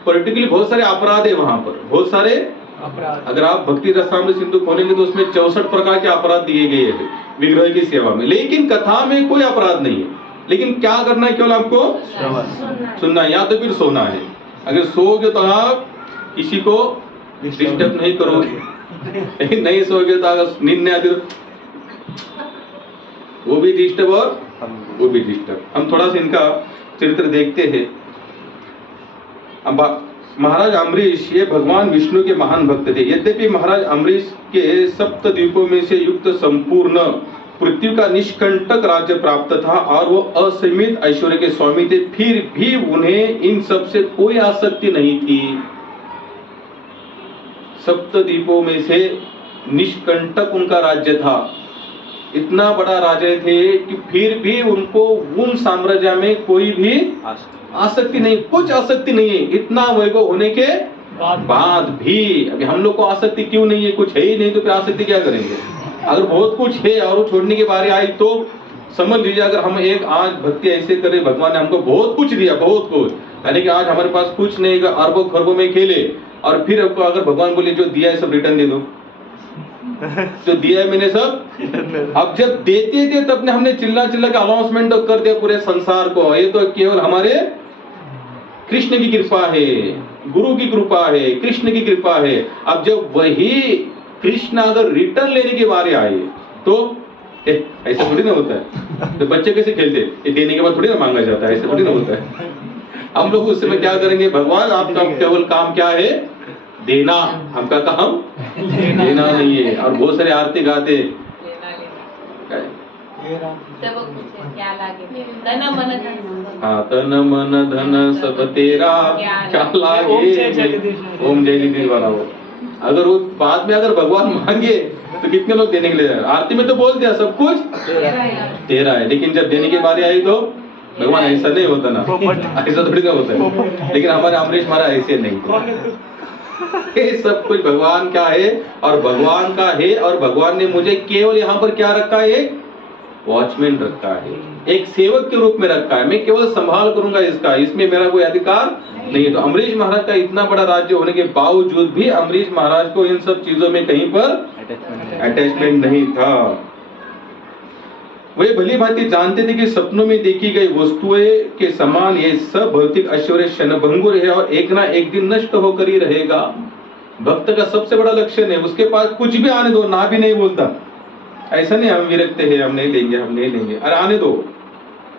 पर्टिकुलरली बहुत सारे अपराध है वहां पर, बहुत सारे अपराध. अगर आप भक्ति रसामृत सिंधु खोलेंगे तो उसमें 64 प्रकार के अपराध दिए गए हैं विग्रह की सेवा में. लेकिन कथा में कोई अपराध नहीं है. लेकिन क्या करना है? केवल आपको सुनना है, या तो फिर सोना है. अगर सोओगे तो आप किसी को डिस्टर्ब नहीं करोगे. लेकिन नहीं सोओगे तो अगर नींद नहीं आती वो भी डिस्टर्ब और वो भी डिस्टर्ब. हम थोड़ा सा इनका चरित्र देखते हैं. महाराज अम्बरीश ये भगवान विष्णु के महान भक्त थे। यद्यपि महाराज अम्बरीश के सप्त द्वीपों में से युक्त संपूर्ण पृथ्वी का निष्कंटक राज्य प्राप्त था और वो असीमित ऐश्वर्य के स्वामी थे, फिर भी उन्हें इन सब से कोई आसक्ति नहीं थी। सप्त द्वीपों में से निष्कंटक उनका राज्य था, इतना बड़ा राज्य थे कि फिर भी उनको उन साम्राज्य में कोई भी आसक्ति नहीं, कुछ आसक्ति नहीं है। इतना वैभव होने के बाद भी अभी हम लोग को आसक्ति क्यों नहीं है? कुछ है ही नहीं तो फिर आसक्ति क्या करेंगे? अगर बहुत कुछ है और वो छोड़ने की बारी आई तो समझ लीजिए, अगर हम एक आज भक्ति ऐसे करें, भगवान ने हमको बहुत कुछ दिया, बहुत कुछ, यानी कि आज हमारे पास कुछ नहीं, अरबों खरबों में खेले, और फिर आपको अगर भगवान बोले जो दिया है सब रिटर्न दे दो, जो दिया है मैंने सब, अब जब देते थे तब हमने चिल्ला चिल्ला के अनाउंसमेंट कर दिया पूरे संसार को, ये तो केवल हमारे कृष्ण की कृपा है, गुरु की कृपा है, कृष्ण की कृपा है। अब जब वही कृष्ण अगर रिटर्न लेने की बारी आई तो ऐसा थोड़ी ना होता है। तो बच्चे कैसे खेलते, ये देने के बाद थोड़ी ना मांगा जाता है, ऐसा थोड़ी ना होता है। हम लोग उस समय क्या करेंगे? भगवान आपका केवल काम क्या है? देना। हमका काम देना नहीं है। और बहुत सारे आरती गाते सब कुछ है, क्या लागे तन मन धन। हाँ, तन मन धन सब तेरा क्या लागे। ओम जय जगदीश वाला हो। अगर वो बाद में अगर भगवान मांगे तो कितने लोग देने के लिए? आरती में तो बोल दिया सब कुछ तेरा है, लेकिन जब देने की बारी आई तो भगवान ऐसा नहीं होता ना, ऐसा थोड़ी ना होता है। लेकिन हमारे अमरीश महाराज ऐसे नहीं थे। ये सब कुछ भगवान का है और भगवान का है, और भगवान ने मुझे केवल यहाँ पर क्या रखा है? वॉचमैन रखा है, एक सेवक के रूप में रखा है। मैं केवल संभाल करूंगा इसका, इसमें मेरा कोई अधिकार नहीं है। तो अमरीश महाराज का इतना बड़ा राज्य होने के बावजूद भी अमरीश महाराज को इन सब चीजों में कहीं पर अटैचमेंट नहीं था। वे भली भांति जानते थे कि सपनों में देखी गई वस्तुएं के समान ये सब भौतिक ऐश्वर्य क्षणभंगुर है और एक ना एक दिन नष्ट होकर ही रहेगा। भक्त का सबसे बड़ा लक्षण है, उसके पास कुछ भी आने दो, ना भी नहीं बोलता। ऐसा नहीं हम विरक्त है, हम नहीं लेंगे, हम नहीं लेंगे। अरे आने दो,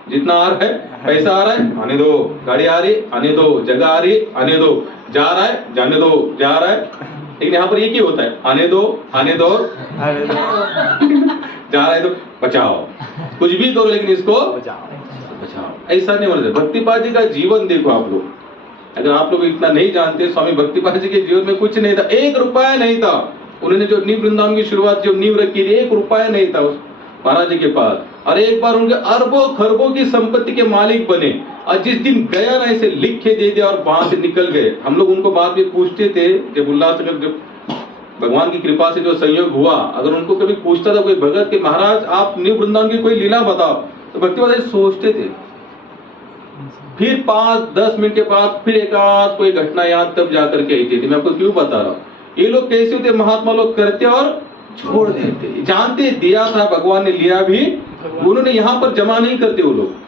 जितना आ रहा है, पैसा आ रहा है आने दो, गाड़ी आ रही आने दो, जगह आ रही आने दो, जा रहा है जाने दो, जा रहा है। लेकिन यहाँ पर ये क्या होता है? आने दो, आने दो, जा रहा है तो बचाओ, कुछ भी करो लेकिन इसको बचाओ। ऐसा नहीं होना चाहिए। भक्तिपाद जी का जीवन देखो आप लोग, अगर आप लोग इतना नहीं जानते, स्वामी भक्तिपाद जी के जीवन में कुछ नहीं था, 1 रुपया नहीं था। उन्होंने जो नींव वृंदावन की शुरुआत जो नींव रखी थी, 1 रुपया नहीं था उस महाराज जी के पास, और एक बार उनके अरबों खरबों की संपत्ति के मालिक बने। और जिस दिन गया ना, ऐसे लिख के दे दिया और वहां से निकल गए। हम लोग उनको बाद में पूछते थे, जब उल्लासनगर जब भगवान की कृपा से जो संयोग हुआ, अगर उनको कभी पूछता था कोई भगत कि महाराज आप न्यू वृंदावन की कोई लीला बताओ, तो भक्तिपाद जी सोचते थे, फिर 5-10 मिनट के बाद फिर एक आध कोई घटना याद तब जाकर के आई थी। मैं आपको क्यों बता रहा हूँ, ये लोग कैसे होते? महात्मा लोग करते और छोड़ देते, जानते दिया था भगवान ने, लिया भी, उन्होंने यहाँ पर जमा नहीं करते वो लोग।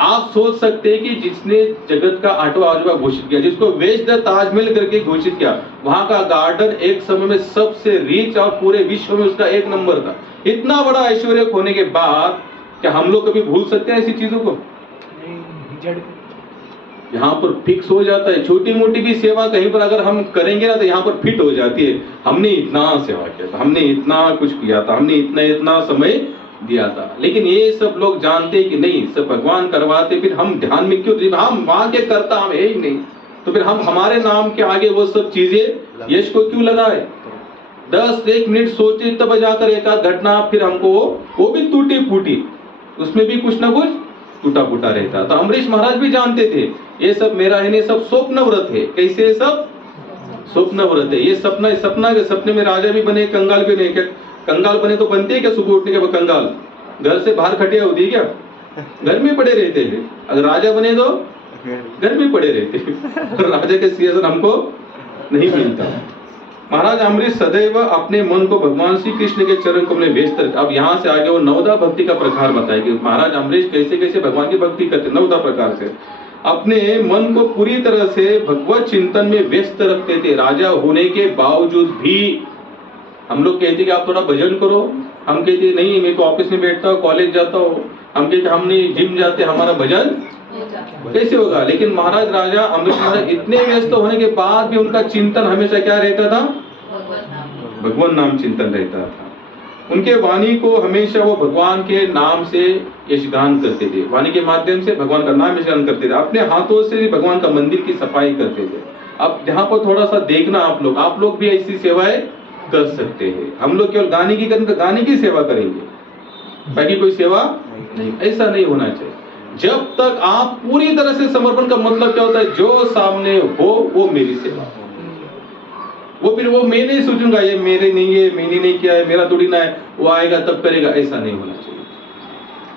आप सोच सकते हैं कि जिसने जगत का 8वां अजूबा घोषित किया, जिसको वेस्ट द ताजमहल करके घोषित किया, वहां का गार्डन एक समय में सबसे रिच और पूरे विश्व में उसका 1 नंबर था। इतना बड़ा ऐश्वर्य होने के बाद क्या हम लोग कभी भूल सकते हैं ऐसी चीजों को? यहाँ पर फिक्स हो जाता है। छोटी मोटी भी सेवा कहीं पर अगर हम करेंगे ना तो यहाँ पर फिट हो जाती है। हमने इतना सेवा किया था, हमने इतना कुछ किया था, हमने इतना समय दिया था। लेकिन ये सब लोग जानते कि नहीं, सब भगवान करवाते, फिर हम ध्यान में क्यों? हम वहां के करता हम है ही नहीं, तो फिर हम हमारे नाम के आगे वो सब चीजें यश को क्यों लगाए? 10-1 मिनट सोचे तब जाकर एक आध घटना, फिर हमको वो भी टूटी फूटी, उसमें भी कुछ ना कुछ टूटा फूटा रहता। तो अमरीश महाराज भी जानते थे ये सब मेरा है नहीं, सब स्वप्न व्रत है। कैसे? सब स्वप्न व्रत है। ये सपना के सपने में राजा भी बने, कंगाल भी नहीं। क्या कंगाल बने तो बनते हैं क्या? सुबह उठने के बाद कंगाल घर से बाहर खटिया होती है क्या? घर में पड़े रहते हैं। अगर राजा बने तो घर में पड़े रहते हैं। राजा के सिंहासन हमको नहीं मिलता। महाराज अमरीश सदैव अपने मन को भगवान श्री कृष्ण के चरण कमल में व्यस्त रखते। अब यहाँ से आगे वो 9 भक्ति का प्रकार बताया कि महाराज अमरीश कैसे कैसे भगवान की भक्ति करते। 9 प्रकार से अपने मन को पूरी तरह से भगवत चिंतन में व्यस्त रखते थे, राजा होने के बावजूद भी। हम लोग कहते कि आप थोड़ा भजन करो, हम कहते नहीं मैं तो ऑफिस में बैठता हूँ, कॉलेज जाता हूँ। हम कहते हम नहीं जिम जाते, हमारा भजन कैसे होगा? लेकिन महाराज राजा अमृत महाराज इतने व्यस्त होने के बाद भी उनका चिंतन हमेशा क्या रहता था? भगवान नाम चिंतन रहता था। उनके वाणी को हमेशा वो भगवान के नाम से यशगान करते थे, वाणी के माध्यम से भगवान का नाम यशगान करते थे, अपने हाथों से भी भगवान का मंदिर की सफाई करते थे। अब यहाँ पर थोड़ा सा देखना, आप लोग भी ऐसी सेवाएं कर सकते हैं। हम लोग केवल गाने की करेंगे तो गाने की सेवा करेंगे, बाकी कोई सेवा नहीं, ऐसा नहीं होना चाहिए। जब तक आप पूरी तरह से समर्पण का मतलब क्या होता है? जो सामने हो वो मेरी सेवा, वो फिर वो मैं नहीं सोचूंगा ये मेरे नहीं है, मैंने नहीं किया है, मेरा थोड़ी ना है, वो आएगा तब करेगा, ऐसा नहीं होना चाहिए।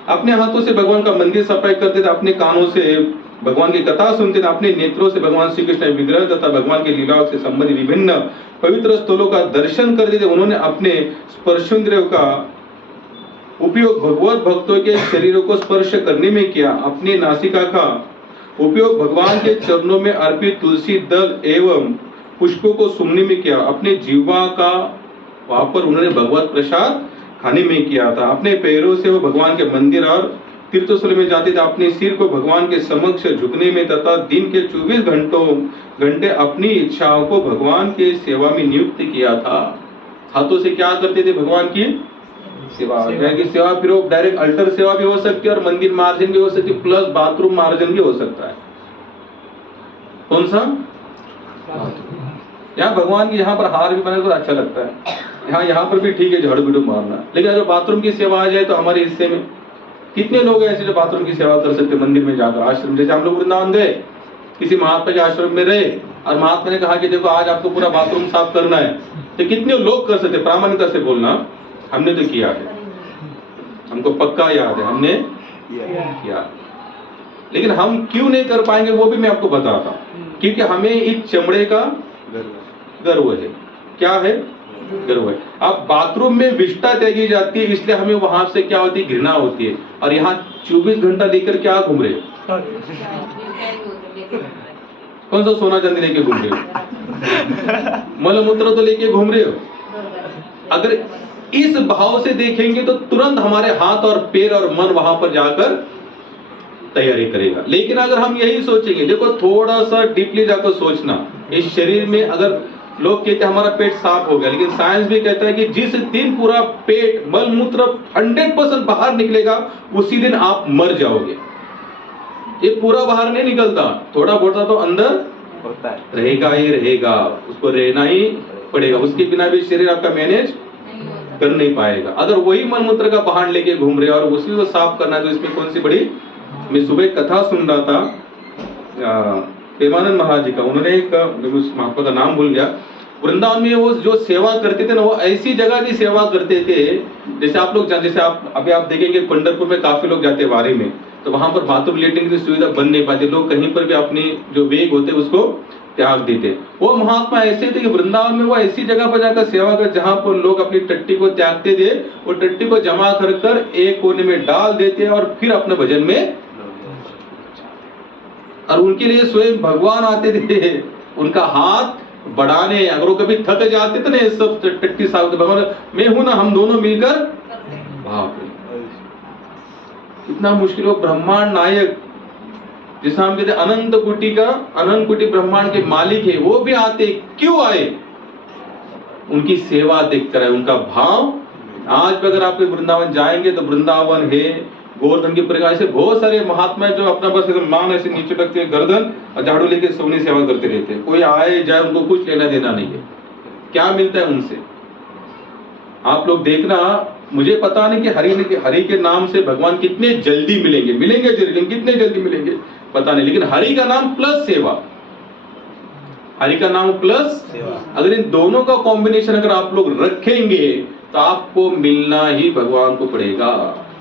अपने हाथों से भगवान का मंदिर सफाई करते थे, अपने कानों से भगवान की कथा सुनते थे, अपने नेत्रों से भगवान श्री कृष्ण विग्रह तथा भगवान की लीलाओं से संबंधित विभिन्न पवित्र स्थलों का दर्शन करते थे। उन्होंने अपने स्पर्शेंद्रियों का उपयोग भगवत भक्तों के शरीरों को स्पर्श करने में किया। अपनी नासिका का उपयोग भगवान के चरणों में अर्पित तुलसी दल एवं पुष्पों को सूंघने में किया। अपने जीवा का वापर उन्होंने भगवत प्रसाद खाने में किया था। अपने पैरों से वो भगवान के मंदिर और तीर्थस्थल में जाते थे। अपने सिर को भगवान के समक्ष झुकने में तथा दिन के 24 घंटे अपनी इच्छाओं को भगवान के सेवा में नियुक्त किया था। हाथों से क्या करते थे? भगवान की सेवा की सेवा। फिर वो डायरेक्ट अल्टर सेवा भी हो सकती है और मंदिर मार्जन भी हो सकती है, प्लस बाथरूम मार्जन भी हो सकता है। कौन सा? यहाँ भगवान की यहाँ पर हार भी बने तो अच्छा लगता है, यहाँ पर भी ठीक है झाड़ू बीड़ू मारना, लेकिन अगर बाथरूम की सेवा आ जाए तो हमारे हिस्से में कितने लोग ऐसे जो बाथरूम की सेवा कर सकते मंदिर में जाकर, आश्रम। जैसे हम लोग वृंदावन गए, किसी महात्मा के आश्रम में रहे और महात्मा ने कहा कि देखो आज आपको पूरा बाथरूम साफ करना है, तो कितने लोग कर सकते? प्रामाणिकता से बोलना, हमने तो किया है, हमको पक्का याद है, हमने किया। लेकिन हम क्यों नहीं कर पाएंगे वो भी मैं आपको बताता हूँ, क्योंकि हमें इस चमड़े का गर्व है। क्या है? गर्व है। अब बाथरूम में विष्ठा त्यागी जाती है, इसलिए हमें वहां से क्या होती है? घृणा होती है। और यहाँ 24 घंटा लेकर क्या घूम रहे हो? कौन सा सोना चांदी लेके घूम रहे हो? मलमूत्र तो लेके घूम रहे हो। अगर इस भाव से देखेंगे तो तुरंत हमारे हाथ और पैर और मन वहां पर जाकर तैयारी करेगा। लेकिन अगर हम यही सोचेंगे, देखो थोड़ा सा डीपली जाकर सोचना, इस शरीर में अगर लोग कहते हैं हमारा पेट साफ हो गया, लेकिन साइंस भी कहता है कि जिस दिन पूरा पेट मल मूत्र 100% बाहर निकलेगा उसी दिन आप मर जाओगे। ये पूरा बाहर नहीं निकलता, थोड़ा बहुत तो अंदर होता है, रहेगा ही रहेगा, उसको रहना ही पड़ेगा, उसके बिना भी शरीर आपका मैनेज कर नहीं पाएगा। अगर वही मल मूत्र का बाहर लेके घूम रहे और उसी को साफ करना है तो इसमें कौन सी बड़ी। मैं सुबह कथा सुन रहा था प्रेमानंद महाराज जी का, उन्होंने एक महात्मा का नाम भूल गया, वृंदावन में वो जो सेवा करते थे ना, वो ऐसी जगह की सेवा करते थे जैसे आप लोग जैसे अभी आप देखेंगे पंढरपुर में काफी लोग जाते हैं वारी में, तो वहां पर बाथरूम लेटरिन की सुविधा बन नहीं पाती, लोग कहीं पर भी अपनी जो वेग होते उसको त्याग देते। वो महात्मा ऐसे थे कि वृंदावन में वो ऐसी जगह पर जाकर सेवा कर जहां पर लोग अपनी टट्टी को त्यागते थे, वो टट्टी को जमा कर एक कोने में डाल देते और फिर अपने भजन में, और उनके लिए स्वयं भगवान आते थे उनका हाथ बढ़ाने। अगर वो कभी थक जाते थे ना ये सब टट्टी साफ, भगवान मैं हूं ना, हम दोनों मिलकर, बाप रे कितना मुश्किल हो। ब्रह्मांड नायक जिसे हम कहते अनंत कोटि ब्रह्मांड के मालिक है, वो भी आते। क्यों आए? उनकी सेवा देखकर है, उनका भाव। आज भी अगर आप वृंदावन जाएंगे तो वृंदावन है, गोवर्धन की प्रकार से बहुत सारे महात्मा जो अपना बस मान ऐसे नीचे रखते गर्दन और झाड़ू लेके सोनी सेवा करते रहते हैं। कोई आए जाए उनको कुछ लेना देना नहीं है, क्या मिलता है उनसे? आप लोग देखना, मुझे पता नहीं कि हरि के नाम से भगवान कितने जल्दी मिलेंगे जल्दी, कितने जल्दी मिलेंगे पता नहीं, लेकिन हरि का नाम प्लस सेवा, हरि का नाम प्लस सेवा, अगर इन दोनों का कॉम्बिनेशन अगर आप लोग रखेंगे तो आपको मिलना ही भगवान को पड़ेगा।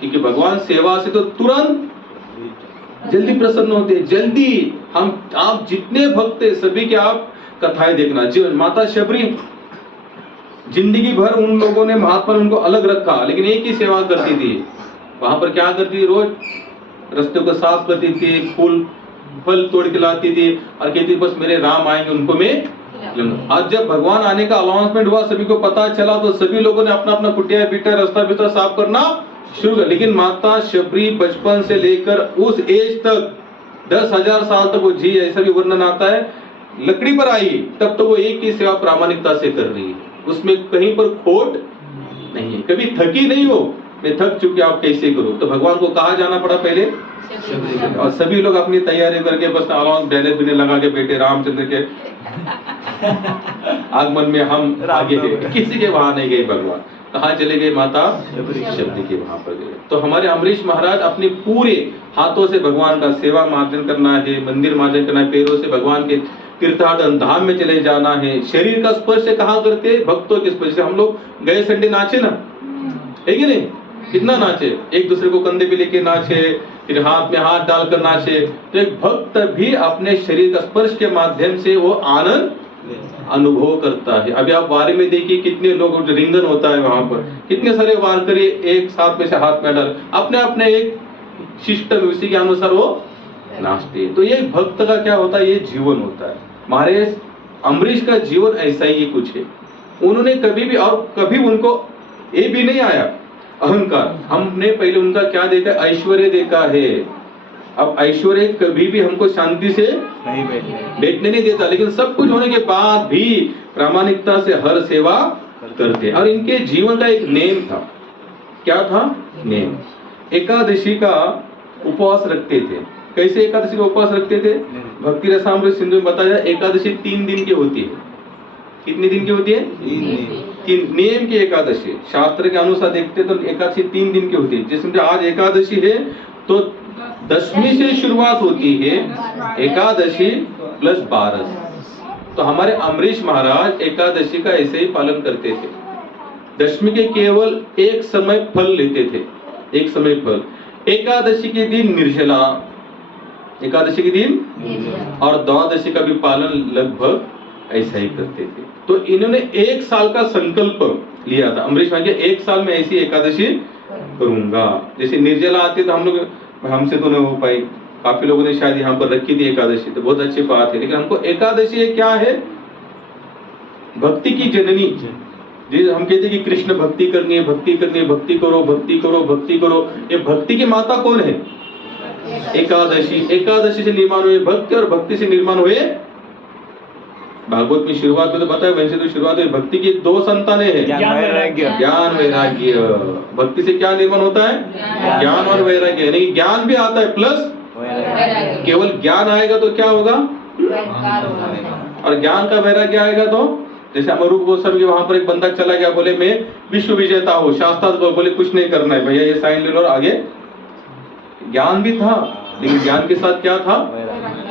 क्योंकि भगवान सेवा से तो तुरंत जल्दी प्रसन्न होते हैं, जल्दी। आप जितने भक्त है सभी के आप कथाएं देखना। जीवन माता शबरी जिंदगी भर उन लोगों ने, महात्मा ने उनको अलग रखा, लेकिन एक ही सेवा करती थी। वहां पर क्या करती थी? रोज रास्ते को साफ करती थी, फल तोड़ के लाती थी और कहती थी बस मेरे राम आएंगे उनको मैं। आज जब भगवान आने का अनाउंसमेंट हुआ, सभी को पता चला, तो सभी लोगों ने अपना अपना कुटिया बिटिया रास्ता साफ करना शुरू कर। लेकिन माता शबरी बचपन से लेकर उस एज तक 10,000 साल तक वो जी, ऐसा भी वर्णन आता है। लकड़ी पर आई तब तो वो एक ही सेवा प्रामाणिकता से कर रही है, उसमें कहीं पर खोट नहीं है, कभी थकी नहीं हो, मैं थक चुकी, आप कैसे करो। तो भगवान को कहा जाना पड़ा पहले, और सभी लोग अपनी तैयारी करके बस अलाउंस बैनर बिनर लगा के बैठे, रामचंद्र के आगमन में हम आगे गए, किसी के वहां नहीं गए भगवान। कहाँ चले गए? माता शबरी के वहां पर गए। तो हमारे अम्बरीश महाराज अपने पूरे हाथों से भगवान का सेवा मार्जन करना है, मंदिर मार्जन करना है, पैरों से भगवान के तीर्थाटन धाम में चले जाना है। शरीर का स्पर्श कहाँ करते? भक्तों के स्पर्श से। हम लोग गए संडे नाचे ना, है कि नहीं? कितना नाचे, एक दूसरे को कंधे पे लेके नाचे, फिर हाथ में हाथ डालकर नाचे। तो एक भक्त भी अपने शरीर का स्पर्श के माध्यम से वो आनंद अनुभव करता है। अभी आप वारी में देखिए कितने लोग, जो रिंगन होता है वहां पर, कितने सारे वारकरी एक साथ में से हाथ में डाल अपने अपने एक सिस्टम, उसी के अनुसार वो नाचते। तो ये भक्त का क्या होता है? ये जीवन होता है। हमारे अम्बरीश का जीवन ऐसा ही कुछ है। उन्होंने कभी भी, और कभी उनको ये भी नहीं आया अहंकार। हमने पहले उनका क्या देखा? ऐश्वर्य देखा है। अब ऐश्वर्य कभी भी हमको शांति से नहीं बैठने नहीं देता, लेकिन सब कुछ होने के बाद भी प्रामाणिकता से हर सेवा करते। और इनके जीवन का एक नेम था। क्या था नेम? एकादशी का उपवास रखते थे। कैसे एकादशी का उपवास रखते थे? भक्ति रसामृत सिंधु में बताया, एकादशी 3 दिन की होती है। कितने दिन की होती है? 3 नियम की एकादशी। शास्त्र के अनुसार देखते तो एकादशी 3 दिन की होती है। जिसमें आज एकादशी है तो दशमी से शुरुआत होती है, एकादशी प्लस 12। तो हमारे अम्बरीश महाराज एकादशी का ऐसे ही पालन करते थे। दशमी के केवल एक समय फल लेते थे, एक समय फल। एकादशी के दिन निर्जला, एकादशी के दिन, और द्वादशी का भी पालन लगभग ऐसा ही करते थे। तो इन्होंने 1 साल का संकल्प लिया था। अम्बरीश महाराज के 1 साल में ऐसी एकादशी करूंगा। जैसे निर्जला आती तो हम लोग, हमसे तो नहीं हो पाई, काफी लोगों ने शायद यहाँ पर रखी थी एकादशी, तो बहुत अच्छी बात है। लेकिन हमको एकादशी क्या है? भक्ति की जननी। जी हम कहते हैं कि कृष्ण भक्ति करनी है, भक्ति करनी है, भक्ति करो, भक्ति करो, भक्ति करो। ये भक्ति की माता कौन है? एकादशी। एकादशी से निर्माण हुए भक्ति, और भक्ति से निर्माण हुए भागवत में शुरुआत में तो बताया, वैसे तो शुरुआत में भक्ति की 2 संतानें हैं, ज्ञान वैराग्य। भक्ति से क्या निर्माण होता है? ज्ञान और वैराग्य। यानी ज्ञान भी आता है प्लस केवल ज्ञान आएगा तो क्या होगा? और ज्ञान का वैराग्य आएगा तो, जैसे अमरूप गोस्वामी वहां पर एक बंदा चला गया, बोले मैं विश्व विजेता हूँ, शास्त्र बोले कुछ नहीं करना है भैया, ये साइन ले लो और आगे। ज्ञान भी था, लेकिन ज्ञान के साथ क्या था?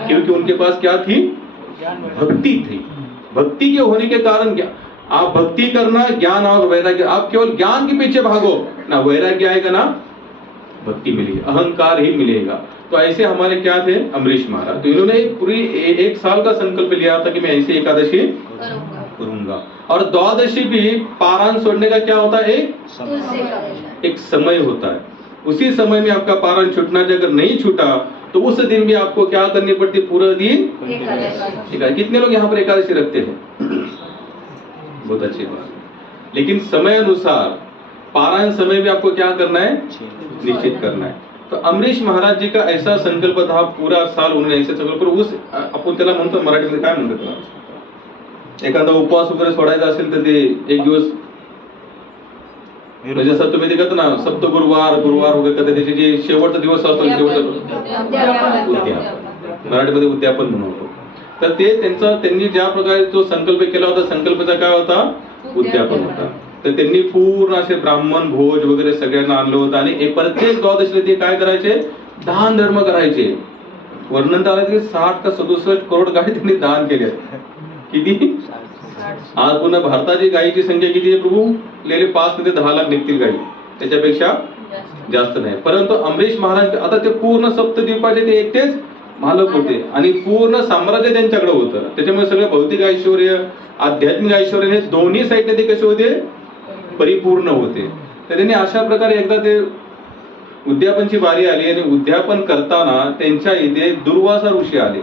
क्योंकि उनके पास क्या थी? भक्ति थी। भक्ति के होने के कारण क्या, आप भक्ति करना, ज्ञान और वैराग्य। आप केवल ज्ञान के पीछे भागो ना, वैराग्य आएगा ना भक्ति मिलेगी, अहंकार ही मिलेगा। तो ऐसे हमारे क्या थे अम्बरीश महाराज। तो इन्होंने पूरी 1 साल का संकल्प लिया था कि मैं ऐसे एकादशी करूंगा। और द्वादशी भी पारायण छोड़ने का क्या होता है? एक समय होता है। उसी समय में आपका पारायण छूटना चाहिए। अगर नहीं छूटा तो उस दिन भी आपको क्या करनी पड़ती? पूरा दिन एकादशी। कितने लोग यहाँ पर एकादशी रखते हैं? बहुत अच्छी बात। लेकिन समय अनुसार पारायण समय भी आपको क्या करना है? निश्चित करना है। तो अम्बरीश महाराज जी का ऐसा संकल्प था, पूरा साल उन्होंने ऐसे संकल्प करून, उस आपण त्याला म्हणतो मराठीमध्ये काय म्हणतात त्याला, एखादा उपवास वगैरे सोडायचा असेल तर ते एक दिवस, म्हणजे जसं तुम्ही देखत ना सप्त गुरुवार वगैरे कधी त्याचे जे शेवटचा दिवस असतो, शेवटचा उद्यापन, मराठीमध्ये उद्यापन म्हणतो. तर ते त्यांनी ज्या प्रकारे जो संकल्प केला होता, संकल्पाचा काय होता? उद्यापन होता. तर त्यांनी पूर्ण असे ब्राह्मण भोज वगैरे सगळ्यांना आणलं होतं. आणि प्रत्येक द्वादशीला ते काय करायचे? दान धर्म करायचे. वर्णन आलं की 60 का 67 करोड गाय त्यांनी दान केले. किती? आज पुन्हा भारताची गायीची संख्या किती आहे प्रभू? लेले 5 ते 10 लाख निघतील गायी, त्याच्यापेक्षा जास्त नाही. परंतु अम्बरीश महाराज आता ते पूर्ण सप्तद्वीपाचे ते एकटेच मालक होते आणि पूर्ण साम्राज्य त्यांच्याकडे होतं. त्याच्यामुळे सगळं भौतिक ऐश्वर्य, आध्यात्मिक ऐश्वर्य हे दोन्ही साईडने ते कसे होते? परिपूर्ण होते. तर त्यांनी अशा प्रकारे एकदा ते उद्यापनची वारी आली आणि उद्यापन करताना त्यांच्या इथे दुर्वासा ऋषी आले.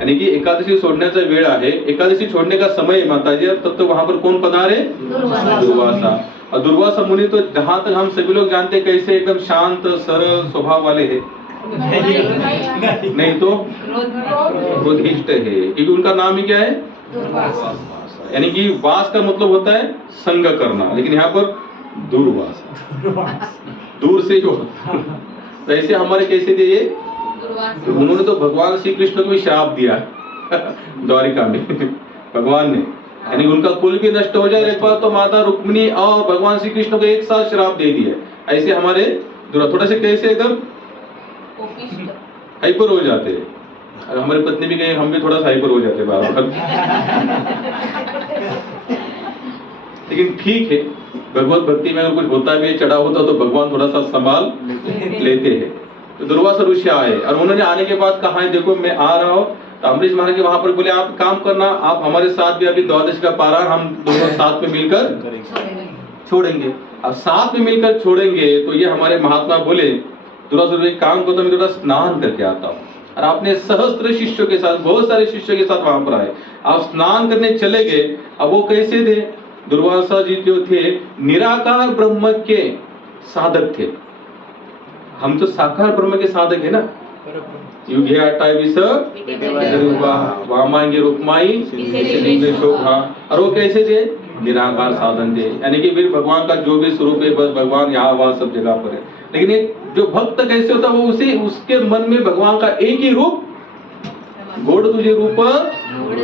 यानी कि एकादशी छोड़ने वेळ आहे, एकादशी छोड़ने का समय माताजी, तब तो वहां पर कौन पधारे? दुर्वासा. और दुर्वासा मुनि तो जहां तक हम सभी लोग जानते कैसे एकदम शांत सरल स्वभाव वाले हैं, नहीं तो क्रोध क्रोधिष्ट है, क्योंकि उनका नाम ही क्या है? दुर्वासा। यानी कि वास का मतलब होता है संग करना, लेकिन यहाँ पर दूरवास, दूर से हो। तो ऐसे हमारे कैसे थे ये? दुर्वासा। उन्होंने तो भगवान श्री कृष्ण को भी श्राप दिया द्वारिका में भगवान ने, यानी उनका कुल भी नष्ट हो जाए एक बार, तो माता रुक्मिणी और भगवान श्री कृष्ण को एक साथ श्राप दे दिया। ऐसे हमारे थोड़ा से कैसे एकदम कोपिष्ट। हाइपर हो जाते हैं। अगर हमारी पत्नी भी गई, हम भी थोड़ा सा हाइपर हो जाते हैं बार। लेकिन ठीक है, भगवत भक्ति में अगर कुछ होता भी है, चढ़ा होता तो भगवान थोड़ा सा संभाल लेते हैं। तो दुर्वासा ऋषि आए और उन्होंने आने के बाद कहा है देखो मैं आ रहा हूँ। तो अम्बरीश महाराज के वहां पर बोले आप काम करना, आप हमारे साथ भी अभी द्वादश का पारायण हम दोनों साथ में मिलकर छोड़ेंगे। अब साथ में मिलकर छोड़ेंगे तो ये हमारे महात्मा बोले दुर्वासा एक काम को तो मैं थोड़ा स्नान करके आता हूँ। और आपने सहस्त्र शिष्यों के साथ, बहुत सारे शिष्यों के साथ वहां पर आए, आप स्नान करने चले गए। अब वो कैसे थे? दुर्वासा जी जो थे निराकार ब्रह्म के साधक थे। हम तो साकार ब्रह्म के साधक है ना। युगे 28 वामांगे रुक्माई शोभा। और वो कैसे थे? निराकार साधन थे, यानी कि फिर भगवान का जो भी स्वरूप है बस भगवान यहाँ वहां सब जगह पर है। लेकिन एक जो भक्त कैसे होता है, वो उसे उसके मन में भगवान का एक ही रूप, गोड तुझे रूप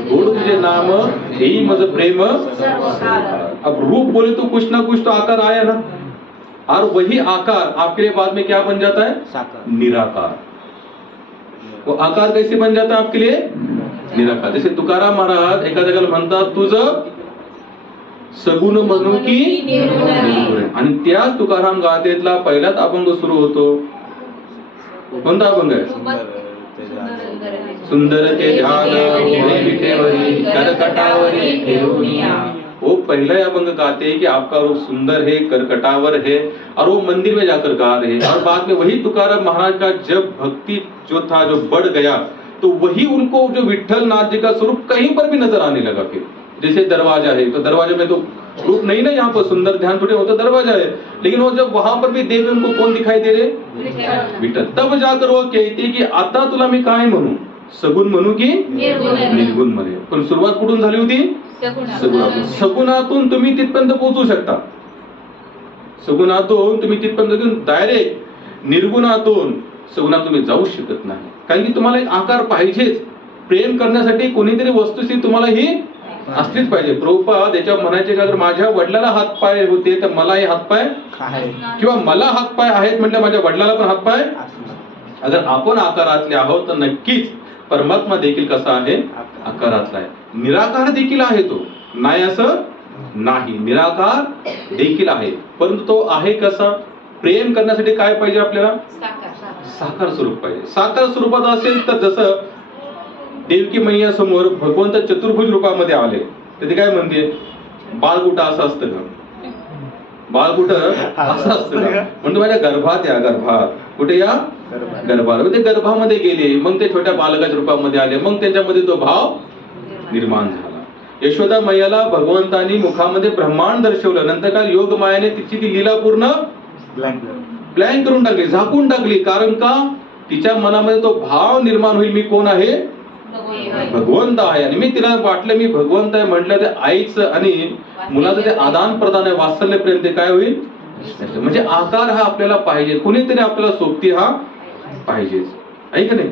गोड तुझे नाम यही मज प्रेम। अब रूप बोले तो कुछ ना कुछ तो आकार आया ना, और वही आकार आपके लिए बाद में क्या बन जाता है? निराकार। वो आकार कैसे बन जाता है आपके लिए? निराकार। जैसे तुकाराम महाराज एका जगाला म्हणतात तुझं सगुण म्हणू की निर्गुण। आणि त्याच तुकाराम गाथेतला पहिलाच अभंग सुरू होतो. कोणता अभंग आहे? सुंदर ते ध्यान मोहे विठेवरी करकटावरी ठेवूनिया। वो पहला अभंग गाते हैं कि आपका रूप सुंदर है, करकटावर है, और वो मंदिर में जाकर गा रहे हैं। और बाद में वही तुकाराम महाराज का जब भक्ति जो था जो बढ़ गया, तो वही उनको जो विठ्ठल नाथ जी का स्वरूप कहीं पर भी नजर आने लगा। फिर जैसे दरवाजा है, तो दरवाजे में तो रूप नहीं ना, यहाँ पर सुंदर ध्यान थोड़े होता दरवाजा है, लेकिन वो जब वहां पर भी देख उनको कौन दिखाई दे रहे? विठ्ठल। तब जाकर वो कहते की आता तुला मी काय म्हणू, सगुण म्हणू की निर्गुण म्हणे। पण सुरुवात कुठून झाली होती? सगुणातून। सगुणातून तुम्ही तिथपर्यंत पोहोचू शकता, सगुणातून तुम्ही तिथपर्यंत, डायरेक्ट निर्गुणातून सगुणात तुम्ही जाऊ शकत नाही। कारण की तुम्हाला एक आकार पाहिजेच, प्रेम करण्यासाठी कोणीतरी वस्तुस्थिती तुम्हाला ही असलीच पाहिजे। प्रभुपाद याच्यावर म्हणायचे का, जर माझ्या वडिलाला हातपाय होते तर मलाही हातपाय, किंवा मला हातपाय आहेत म्हटलं माझ्या वडिलाला पण हातपाय। अगर आपण आकारातले आहोत तर नक्कीच परमात्मा देखील कसा आहे? आकारातला आहे। निराकार देखील आहे तो, नाही असं नाही, निराकार देखील आहे, परंतु तो आहे कसा? प्रेम करण्यासाठी काय पाहिजे आपल्याला? साकार स्वरूप पाहिजे। साकार स्वरूपात असेल तर जसं देवकी मैया समोर भगवंत चतुर्भुज रूपामध्ये आले, तर ते काय म्हणते? बाळकुट असं असतं का? बाळकुट असं असतं का? म्हणतो माझ्या गर्भात या, गर्भात कुठे या? गर्भात। ते गर्भामध्ये गेले, मग ते छोट्या बालकाच्या रूपामध्ये आले, मग त्यांच्यामध्ये तो भाव निर्माण झाला। यशोदा मैयाला भगवंतानी मुखामध्ये ब्रह्मांड दर्शवलं, नंतर काय योग मायाने तिची ती लीला पूर्ण ब्लँक करून टाकली, झाकून टाकली। कारण का? तिच्या मनामध्ये तो भाव निर्माण होईल, मी कोण आहे? भगवंत आहे। आणि मी तिला वाटलं मी भगवंत आहे म्हटलं, ते आईचं आणि मुलाचं ते आदान प्रदान आहे, वात्सल्य प्रेम, ते काय होईल? म्हणजे आकार हा आपल्याला पाहिजे, कुणीतरी आपल्याला सोबती हा पाहिजेच, आहे का नाही?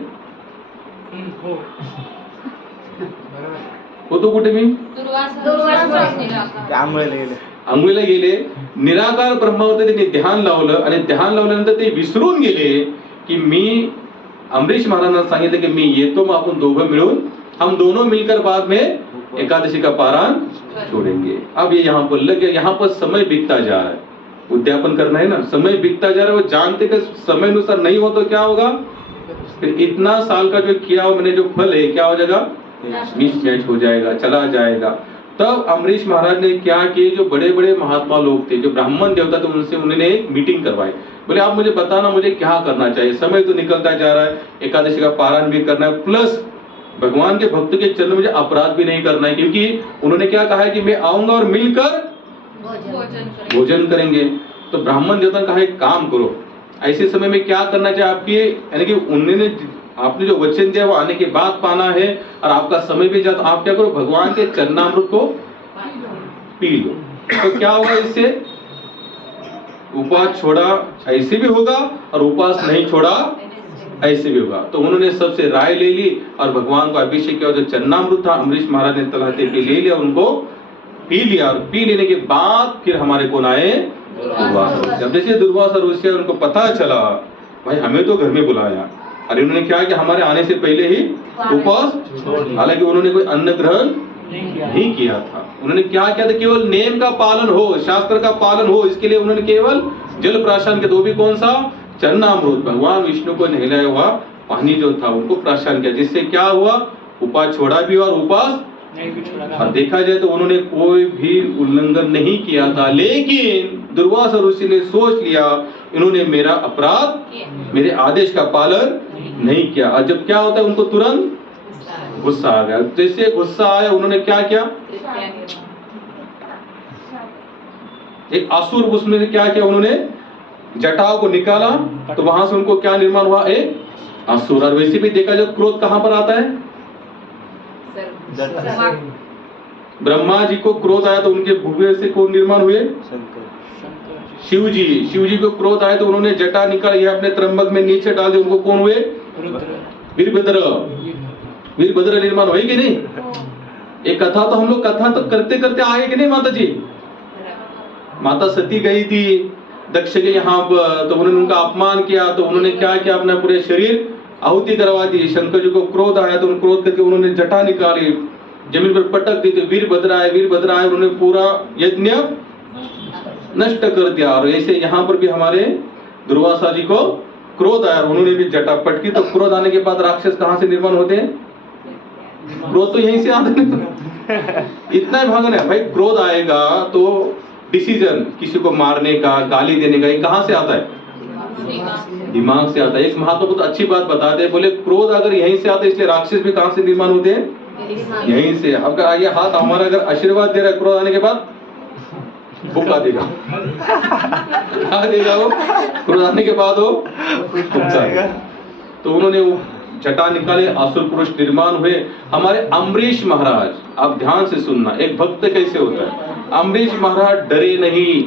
होतो कुठे मी? आंघोळीला गेले, निराकार ब्रह्मावर त्यांनी ध्यान लावलं, आणि ध्यान लावल्यानंतर ते विसरून गेले की मी अम्बरीश महाराजांना सांगितलं की मी येतो, मग आपण दोघं मिळून हम दोनों मिलकर बाद में एकादशी का पारायण छोड़ेंगे। अब ये यहाँ पर लगे, यहाँ पर समय बीतता जा रहा है, उद्यापन करना है ना, समय बीतता जा रहा है। वो जानते कि समय अनुसार नहीं हो तो क्या होगा? फिर इतना साल का जो किया मैंने जो फल है क्या हो जाएगा? मिसमैच हो जाएगा, चला जाएगा। तब अम्बरीश महाराज ने क्या किए, जो बड़े बड़े महात्मा लोग थे, जो ब्राह्मण देवता थे, उनसे उन्होंने एक मीटिंग करवाई। बोले आप मुझे बताना मुझे क्या करना चाहिए, समय तो निकलता जा रहा है, एकादशी का पारायण भी करना है, प्लस भगवान के भक्त के चरण मुझे अपराध भी नहीं करना है, क्योंकि उन्होंने क्या कहा है कि मैं आऊंगा और मिलकर भोजन करेंगे। तो ब्राह्मण देवता ने कहा एक काम करो, ऐसे समय में क्या करना चाहिए आपकी, यानी कि उन्होंने आपने जो वचन दिया वो आने के बाद पाना है, और आपका समय भी जाता, आप क्या करो, भगवान के चरणामृत को पी लो। तो क्या होगा इससे, उपवास छोड़ा ऐसे भी होगा और उपवास नहीं छोड़ा ऐसे भी होगा। तो उन्होंने सबसे राय ले ली और भगवान को अभिषेक किया। जो चरणामृत था अम्बरीश महाराज ने तलाते पे ले लिया, उनको पी लिया, और पी लेने के बाद फिर हमारे कौन आए, दुर्वासा। जब जैसे दुर्वासा ऋषि, उनको पता चला भाई हमें तो घर में बुलाया, और इन्होंने क्या किया, हमारे आने से पहले ही उपवास, हालांकि उन्होंने कोई अन्न ग्रहण नहीं किया था। उन्होंने क्या किया था, केवल नियम का पालन हो, शास्त्र का पालन हो, इसके लिए उन्होंने केवल जल प्राशन के, तो भी कौन सा, चरणामृत, भगवान विष्णु को नहलाया हुआ पानी जो था उनको प्राशन किया, जिससे क्या हुआ, उपवास छोड़ा भी और उपवास और देखा जाए तो उन्होंने कोई भी उल्लंघन नहीं किया था। लेकिन दुर्वासा ऋषि ने सोच लिया इन्होंने मेरा अपराध, मेरे आदेश का पालन नहीं किया, और जब क्या होता है उनको तुरंत गुस्सा आ गया। जैसे गुस्सा आया उन्होंने क्या किया, एक असुर, उसमें क्या किया, उन्होंने जटाओं को निकाला, तो वहां से उनको क्या निर्माण हुआ, एक असुर। और वैसे भी देखा जाए क्रोध कहां पर आता है, ब्रह्मा जी को क्रोध आया तो उनके भुगे से कौन निर्माण हुए, शिव जी को क्रोध आया तो उन्होंने जटा निकाली, अपने त्रंबक में नीचे डाल दी, उनको कौन हुए, वीरभद्र निर्माण हुए कि नहीं। एक कथा तो हम लोग कथा तो करते करते आए कि नहीं माता जी। माता सती गई थी दक्ष के यहाँ पर, तो उन्होंने उनका अपमान किया, तो उन्होंने क्या किया, अपना पूरे शरीर आहुति करवा दी। शंकर जी को क्रोध आया तो क्रोध करके उन्होंने जटा निकाली, जमीन पर पटक दी, तो वीरभद्र आए, उन्होंने पूरा यज्ञ नष्ट कर दिया। और ऐसे यहाँ पर भी हमारे दुर्वासा जी को क्रोध आया, उन्होंने भी जटा पटकी। तो क्रोध आने के बाद राक्षस कहाँ से निर्माण होते हैं, क्रोध तो यहीं से आते हैं। इतना ही भागना है भाई, क्रोध आएगा तो डिसीजन किसी को मारने का, गाली देने का, ये कहाँ से आता है, दिमाग से आता है। एक महात्मा बहुत अच्छी बात बताते हैं, बोले क्रोध अगर यहीं से आता है, इसलिए राक्षस भी कहाँ से निर्माण होते हैं, यहीं से। अगर ये हाथ हमारा अगर आशीर्वाद दे रहा है, क्रोध आने के बाद भूखा देगा, क्या देगा वो, क्रोध आने के बाद वो भूखा। तो उन्होंने वो जटा निकाले, असुर पुरुष निर्माण हुए। हमारे अम्बरीश महाराज, आप ध्यान से सुनना, एक भक्त कैसे होता है। अम्बरीश महाराज डरे नहीं,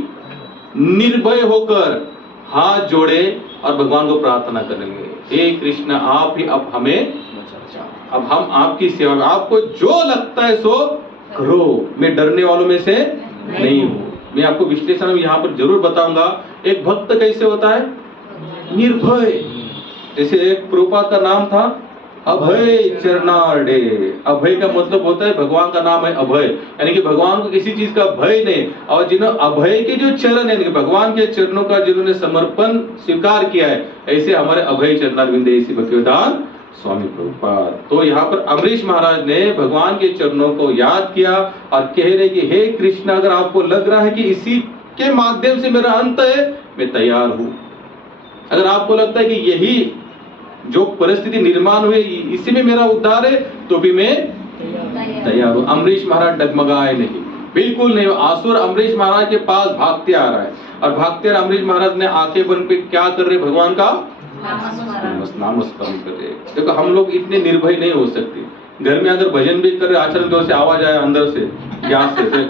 निर्भय होकर हाथ जोड़े और भगवान को प्रार्थना करने लगे, हे कृष्ण आप ही अब हमें, अब हम आपकी सेवा में, आपको जो लगता है सो करो, मैं डरने वालों में से नहीं हूँ। मैं आपको विश्लेषण में यहाँ पर जरूर बताऊंगा एक भक्त कैसे होता है, निर्भय। जैसे एक प्रभुपाद का नाम था अभय चरणार्डे। अभय का मतलब होता है, भगवान का नाम है अभय, यानी कि भगवान को किसी चीज का भय नहीं। और जिन्होंने अभय के जो चरण है, भगवान के चरणों का जिन्होंने समर्पण स्वीकार किया है, ऐसे हमारे अभय चरणारविंद ऐसे भक्तिवेदांत स्वामी प्रभुपाद। तो यहाँ पर अम्बरीश महाराज ने भगवान के चरणों को याद किया और कह रहे कि हे कृष्ण, अगर आपको लग रहा है कि इसी के माध्यम से मेरा अंत है, मैं तैयार हूं। अगर आपको लगता है कि यही जो परिस्थिति निर्माण हुई इसी में मेरा उद्धार है, तो भी मैं तैयार हूं। अम्बरीश महाराज डगमगाए नहीं, बिल्कुल नहीं। आसुर अम्बरीश महाराज के पास भागते आ रहा है, और भागते अम्बरीश महाराज ने आंखें बंद पे क्या कर रहे, भगवान का नामस्मरण कर रहे। देखो हम लोग इतने निर्भय नहीं हो सकते। घर में अगर भजन भी कर रहे, आचरण जोर से आवाज आया अंदर से, गैस से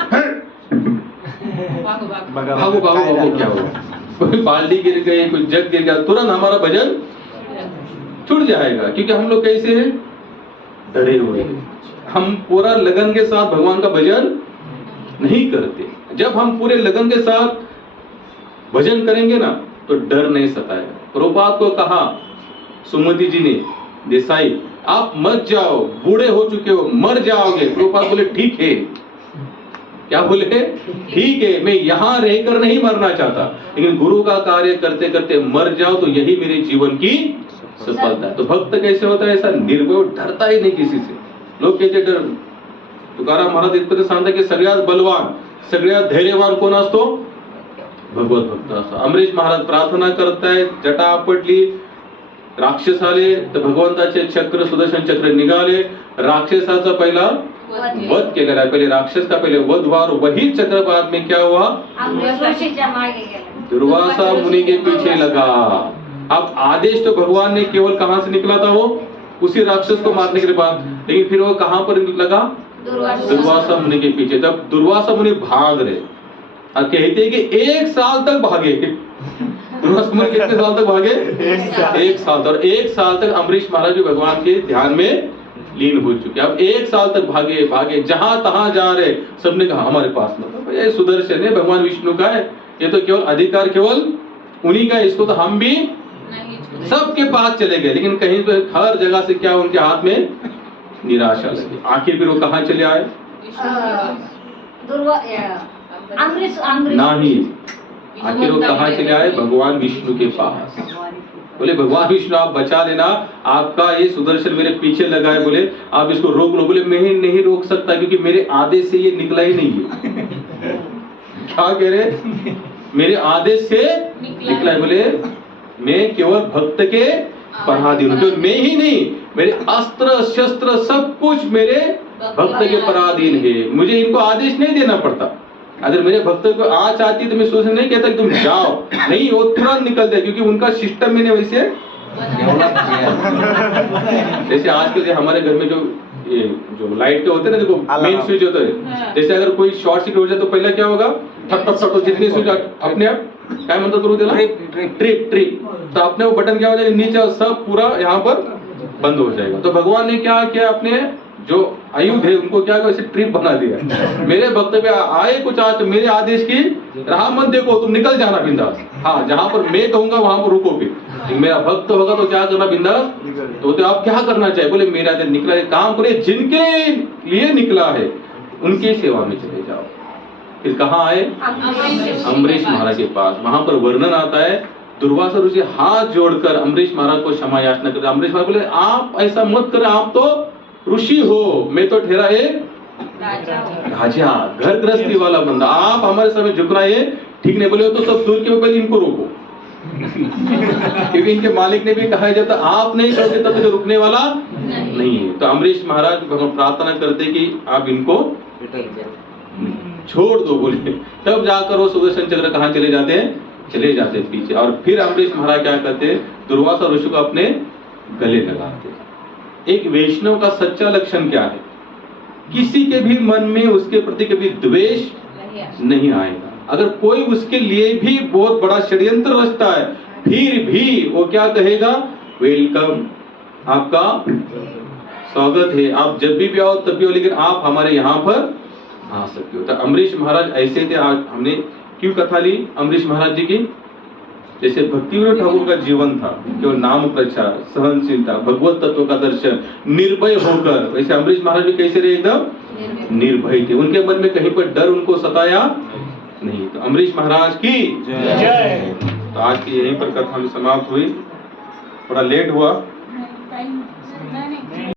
भागो क्या होगा, कोई बाल्टी गिर गई, कोई जग गिर गया, तुरंत हमारा भजन छूट जाएगा। क्योंकि हम लोग कैसे हैं, डरे हुए। हम पूरा लगन के साथ भगवान का भजन नहीं करते। जब हम पूरे लगन के साथ भजन करेंगे ना, तो डर नहीं सताएगा। प्रभुपाद को कहा सुमति जी ने, देसाई आप मत जाओ, बूढ़े हो चुके हो, मर जाओगे। प्रभुपाद बोले ठीक है। क्या बोले, ठीक है, मैं यहाँ रहकर नहीं मरना चाहता, लेकिन गुरु का कार्य करते करते मर जाओ तो यही मेरे जीवन की सफलता है। तो भक्त कैसे होता है, ऐसा निर्भय, डरता ही नहीं किसी से। लोग कहते डर, तुकाराम महाराज इतपत सांगता की सगळ्यात बलवान, सगळ्यात धैर्यवान कोण असतो, भगवत भक्त असतो। अम्बरीश महाराज प्रार्थना करताय, जटा आपटली, राक्षस आले, तर भगवंताचे चक्र, सुदर्शन चक्र निघाले, राक्षसाचा पहिला वध केलेला आहे. पहिले राक्षस का पहिले वध हुआ और वही चक्रवात में क्या हुआ, दुर्वासा मुनि के पीछे लगा. अब आदेश तो भगवान ने केवल कहां से निकला था, वो उसी राक्षस को मारने के बाद, लेकिन फिर वो कहां पर लगा, दुर्वासा मुनि के पीछे. तब दुर्वासा मुनि भाग रहे और कहते हैं कि 1 साल तक भागे. दुर्वासा मुनि कितने साल तक भागे, 1 साल तक. और 1 साल तक अम्बरीश महाराज भी भगवान के ध्यान में लीन हो चुके. अब 1 साल तक भागे भागे, जहां तहां जा रहे, सबने कहा हमारे पास मतलब ये सुदर्शन है, भगवान विष्णु का है, ये तो केवल अधिकार केवल उन्हीं का है, इसको तो हम भी सबके पास चले गए. लेकिन कहीं पे हर जगह से क्या उनके हाथ में निराशा लगी. आखिर फिर वो कहां चले आए, नहीं, आखिर वो कहां चले आए, भगवान विष्णु के पास. बोले भगवान विष्णु आप बचा लेना, आपका ये सुदर्शन मेरे पीछे लगा है, बोले आप इसको रोक लो. बोले मैं नहीं रोक सकता क्योंकि मेरे आदेश से ये निकला ही नहीं है. क्या कह रहे, मेरे आदेश से निकला है. बोले मैं केवल भक्त के पराधीन हूं. मैं ही नहीं, मेरे अस्त्र शस्त्र सब कुछ मेरे भक्त के पराधीन है. मुझे इनको आदेश नहीं देना पड़ता. अगर मेरे भक्त को आज आती तो मैं सोच नहीं कहता कि तुम जाओ, नहीं, वो तुरंत निकल जाए क्योंकि उनका सिस्टम मैंने वैसे डेवलप किया. जैसे आजकल जो हमारे घर में जो लाइट के होते हैं ना, देखो मेन स्विच होता है, जैसे अगर कोई शॉर्ट सर्किट हो जाए तो पहले क्या होगा, ठक ठक ठक, जितने स्विच अपने आप क्या मतलब करो देना, ट्रिप, तो अपने वो बटन क्या हो जाएगा नीचे, सब पूरा यहाँ पर बंद हो जाएगा. तो भगवान ने क्या किया, अपने जो आयुध है उनको क्या वैसे ट्रिप बना दिया. मेरे भक्त पे आए कुछ आज तो मेरे आदेश की राह मत देखो, तुम निकल जाना बिंदास. हाँ, जहाँ पर मैं कहूंगा वहां पर रुको. भी मेरा भक्त होगा तो क्या करना बिंदास. तो आप क्या करना चाहिए, बोले मेरा दिन निकला है, काम करे, जिनके लिए निकला है उनकी सेवा में चले जाओ. फिर कहाँ आए, अम्बरीश महाराज के पास. वहां पर वर्णन आता है, दुर्वासा ऋषि हाथ जोड़कर अम्बरीश महाराज को क्षमा याचना करते. अम्बरीश महाराज बोले आप ऐसा मत करें, आप तो ऋषि हो, मैं तो ठहरा एक राजा, घर गृहस्थी वाला बंदा, आप हमारे सामने झुकना ये ठीक नहीं. बोले तो सब दूर के पहले इनको रोको. क्योंकि इनके मालिक ने भी कहा जाता आप नहीं करोगे तब तो रुकने वाला नहीं है. तो अम्बरीश महाराज प्रार्थना करते कि आप इनको छोड़ दो. बोले तब जाकर वो सुदर्शन चक्र कहाँ चले जाते हैं, चले जाते पीछे. और फिर अम्बरीश महाराज क्या करते, दुर्वासा ऋषि को अपने गले लगाते. एक वैष्णव का सच्चा लक्षण क्या है, किसी के भी मन में उसके प्रति कभी द्वेष नहीं आएगा. अगर कोई उसके लिए भी बहुत बड़ा षड्यंत्र रचता है, फिर भी वो क्या कहेगा, वेलकम, आपका स्वागत है, आप जब भी आओ तब भी हो, लेकिन आप हमारे यहाँ पर आ सकते हो. तो अम्बरीश महाराज ऐसे थे. आज हमने क्यों कथा ली अम्बरीश महाराज जी की, जैसे भक्तिविनोद ठाकुर का जीवन था, केवल नाम प्रचार, सहनशीलता, भगवत तत्व का दर्शन, निर्भय होकर, वैसे अम्बरीश महाराज भी कैसे रहे, एकदम निर्भय थे. उनके मन में कहीं पर डर उनको सताया नहीं. तो अम्बरीश महाराज की जय. तो आज की यहीं पर कथा समाप्त हुई. थोड़ा लेट हुआ.